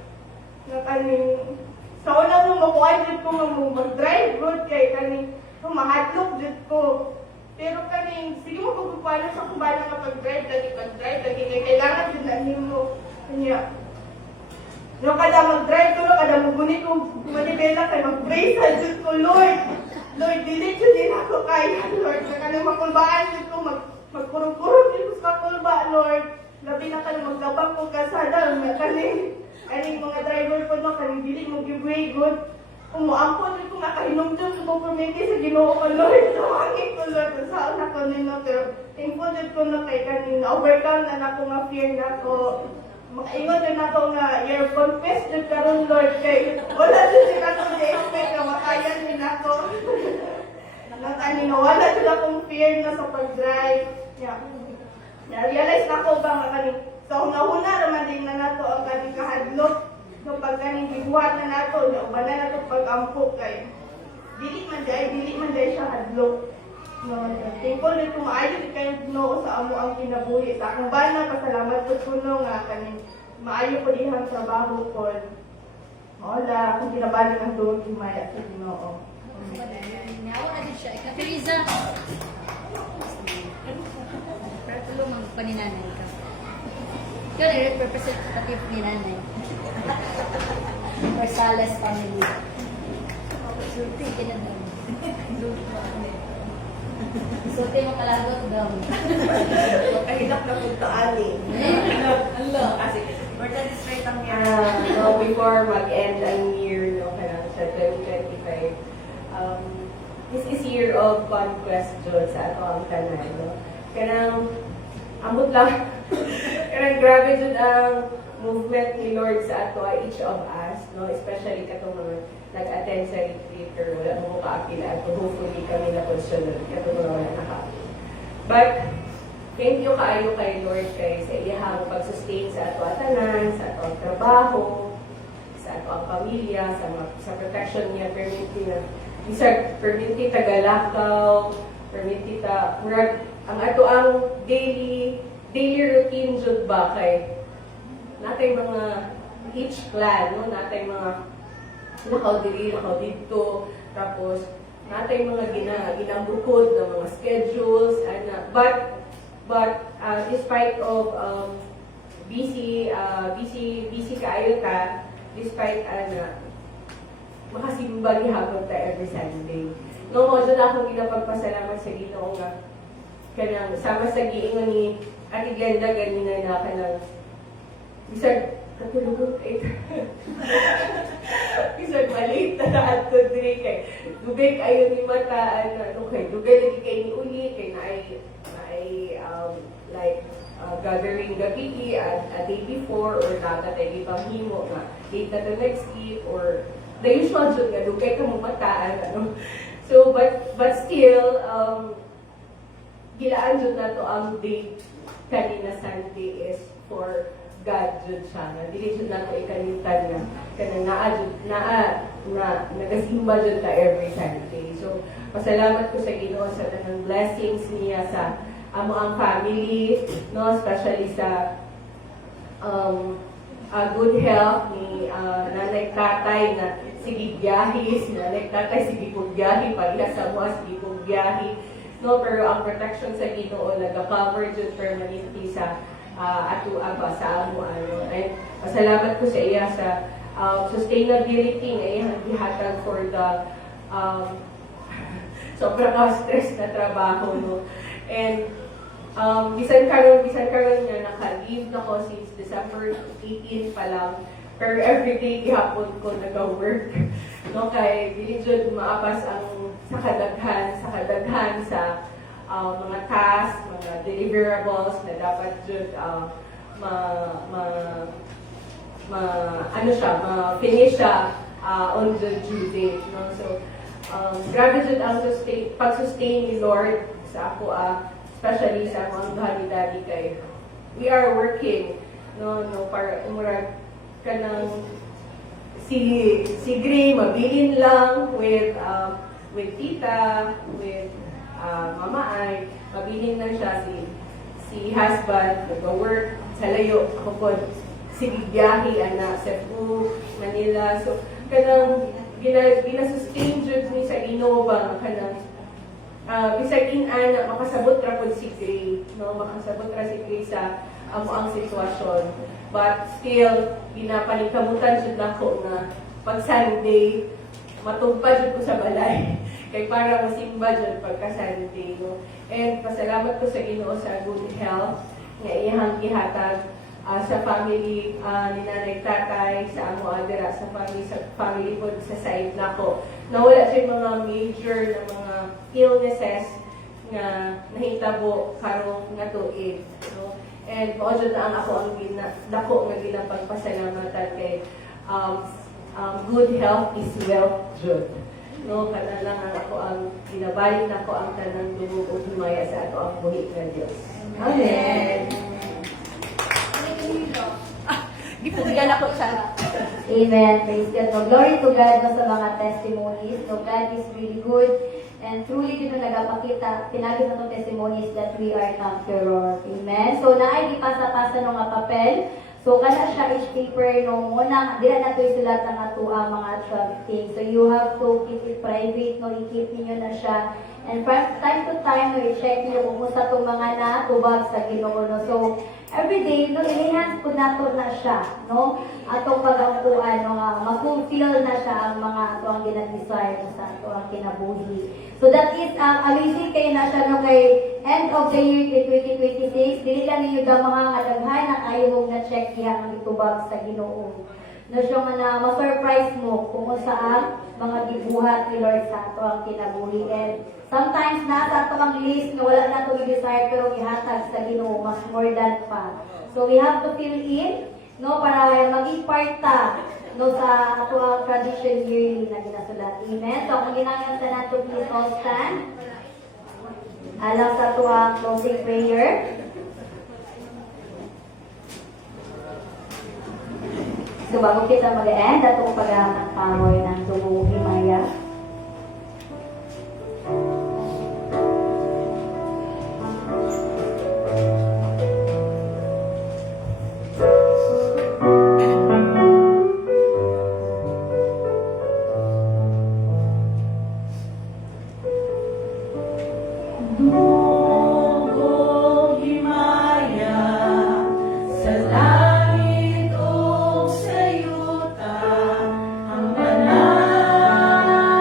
kaning sa una mo makuha dito ko mag-drive good kay kaning mahatlok dito ko. Pero kaning sige mo kung paano sa kung paano nga pag-drive lagi kay kailangan din na nimo kanya. No kada mag-drive ko, kada magunit ko manibela kay mag-pray sa Diyos ko, Lord. Lord, dili ko din ako kaya, Lord. Sa kanang makulbaan dito ko magkurong-kurong dito sa kulba, Lord. Labi na ka na maglabang ko kasada, kaning mga driver po no, kaning dili mo giveaway good. Umuampon ko nga kahinom dyan ko permiti sa Ginoo ko, Lord. Tawagin ko, Lord. Saan ako nino, pero thankful din ko no kay kaning overcome na nako nga fear na ko. Makaingon din ako nga your confess din karon, Lord, kay wala din ako na-expect na makayan din ako. Nang kanino, wala din akong fear na sa pag-drive. Yeah. Na-realize na ko ba nga kaning sa una-una naman din na nato ang kaning kahadlok. So pag kaning gibuhat na nato, uban na nato pag-ampo kay dili man day siya hadlok. No, thankful din kung maayo din kayo Ginoo sa amo ang kinabuhi. Sa akong bana, pasalamat po kuno nga kaning maayo po dihang trabaho ko. Wala, kung kinabali ng doon, kumaya sa Ginoo. Nawa na din siya. Ika, Teresa. Para tulong magpaninanay ka. Ikaw na representative ni nanay. Rosales family. Sulti, kinandang. Sulti mo kalagot daw. Kahilap na punta ali. Allah. Kasi, Important straight ang yan. no, before mag-end ang year, no, kanang sa 2025, this is year of conquest, Jod, sa ato ang kanal, no? Kanang, amot lang, kanang grabe Jod ang movement ni Lord sa ato, each of us, no? Especially katong mga nag-attend sa retreat or wala mo kaapila at hopefully kami na consular, katong mga wala naka. But, thank you kaayo kay Lord kay sa iyahang pag-sustain sa ato atanan, sa ato ang trabaho, sa ato ang pamilya, sa protection niya, permiti tagalakaw, permiti ta, ang ato ang daily routine jud ba kay natay mga each clan, no? Natay mga nakaw diri, nakaw dito, tapos natay mga ginambukod ng mga schedules, but despite of busy kaayo ta, despite makasimba gihapon ta every Sunday. No mo dyan akong ginapagpasalamat sa Ginoo nga kanang sama sa giingon ni Ate Glenda ganina na kanang bisag katulog bisag malit na ato diri kay dugay kayo ni mata kay dugay lagi kay ni uli kay naay like gathering gabi a day before or nagatay ipamhimo nga late na to next sleep or the usual jud nga dugay ka mo mataan so but still gilaan jud nato ang date kanina Sunday is for God jud siya nga dili jud nato ikalimutan nga kanang nagasimba jud ta every Sunday. So pasalamat ko sa Ginoo sa tanang blessings niya sa amo ang family, no, especially sa good health ni nanay tatay na sige biyahe, si nanay tatay sige pugyahi, pagla sa mga sige pugyahi, no, pero ang protection sa Ginoo naga-cover jud permanently sa ato aba sa amo and pasalamat ko sa iya sa sustainability nga iyang gihatag for the sobrang stress na trabaho, no, and bisan karon nga naka-leave na ko since December 18 pa lang, pero everyday gihapon ko nag-work, no, kay dili jud maapas ang sa kadaghan sa mga tasks, mga deliverables na dapat jud ma-finish siya on the due date, no? So grabe jud ang pag-sustain ni Lord sa ako especially sa mga gani-dadi kay we are working, no, para umurag kanang si Gray mabilin lang with tita, with mama ay mabilin lang siya si husband nag-work sa layo ako po sige biyahe ana Cebu, Manila. So kanang gina-sustain jud ni sa Ginoo ba kanang bisag in-ana makasabot ra pod si Gray, no, makasabot ra si Gray sa amo ang sitwasyon. But still ginapanikamutan jud nako nga pag Sunday matugpad jud ko sa balay kay para masimba jud pagka Sunday, no. And pasalamat ko sa Ginoo sa good health nga iyang gihatag sa family ni Nanay Tatay, sa amo adira sa family po sa side nako. Nawala siya mga major na mga illnesses nga nahitabo karong nga tuig, no. And mao jud na ang ako ang dako nga ginapagpasalamatan kay good health is wealth jud. No, kana lang ang ako ang ginabalik nako ang tanang dugog ug himaya sa ato ang buhi nga Dios. Amen. Gipugigan ako siya. Amen. Praise God. No, glory to God no, sa mga testimonies. No, God is really good. And truly dito nagapakita, pinagin na itong testimonies that we are conqueror. Amen. So, naay ipasa-pasa ng mga papel. So, kana siya is paper no muna. Dila na ito isulat ang ato ang mga 12 things. So, you have to keep it private. No, i-keep niyo na siya. And from time to time, no, i-check niyo kung kumusta itong mga natubag sa Ginoo. No? So, every day, no, i-enhance po nato na siya. No? Atong pag-aupuan, no, mag-fulfill na siya ang mga ato ang ginag-desire sa ato ang kinabuhi. So that is amazing kayo na siya no, kay end of the year 2026. Dili lang ninyo ga mga kadaghan na kayo mong na-check diha ang itubag sa Ginoo. No siya nga na ma-surprise mo kung saan mga gibuhat ni Lord sa ato ang kinabuhi. And sometimes nasa ato ang list nga wala na itong i-desire pero ihatag sa Ginoo mas more than pa. So we have to fill in no para maging part ta no sa ato ang tradition yearly na ginasulat. Amen. So ang ginangyan sa nato please all stand. Alang sa ato ang closing prayer. So bago kita mag-end, ato ang pag-ahang pamoy ng dugo himaya. Sa langit o sa yuta, ang banal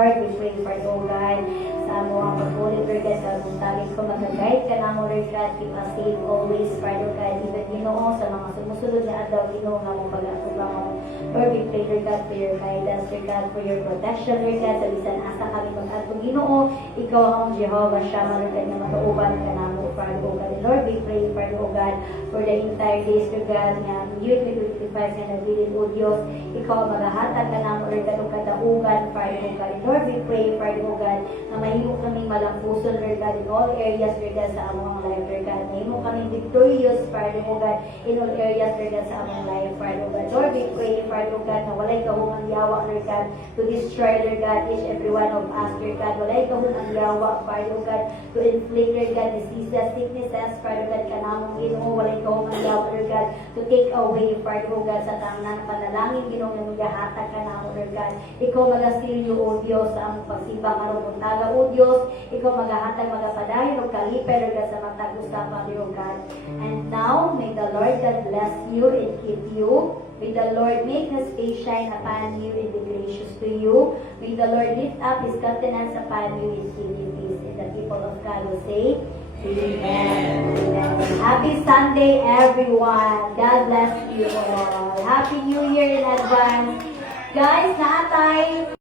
Lord, we pray for the oh God, sa amo ang pagpulit, Lord God, sa among tawid ko, mag-guide ka na mo, Lord God, keep us safe always, Father God, even Ginoo, sa mga sumusunod na adlaw, Ginoo, nga mong pag-atubangon. Lord, we pray, Lord God, for your guidance, Lord God, for your protection, Lord God, sa bisan asa kami mag-atong Ginoo, ikaw ang Jehovah Shammah, Lord God, nga matauban ka na mo, Father, oh God. Lord, we pray, Father, oh God, for the entire days, Lord God, nga year 2025 nga nagbilin, O Diyos, ikaw ang maghahatag ka na mo, Lord God, ang kadaugan, Father, oh God. Lord, we pray, Father, oh God, na mahimo kami malampuson, Lord God, in all areas, Lord God, sa among life, Lord God. Mahimo kami victorious, Father, oh God, in all areas, Lord God, sa among life, Father, oh God. Lord, we pray, Father, oh God, na walay kahungang yawa, Lord God, to destroy, Lord God, each every one of us, Lord God. Walay kahungang yawa, Father, oh God, to inflict, Lord God, diseases, sicknesses, Father, God, kanamong Ginoo, walay kahungang yawa, Lord God, to take away, Father, oh God, sa tanang panalangin, Ginoo, nga magahatag ka na mo, Lord God. Ikaw magasilyo, O Diyos, sa among pagsiba karong buntaga, O Diyos, ikaw magahatag, magapadayon, o kaliper, Lord God, sa matag usapan, Lord God. And now, may the Lord God bless you and keep you. May the Lord make His face shine upon you and be gracious to you. May the Lord lift up His countenance upon you and give you peace. And the people of God will say, Amen. Amen. Happy Sunday, everyone. God bless you all. Happy New Year in advance. Guys, naatay.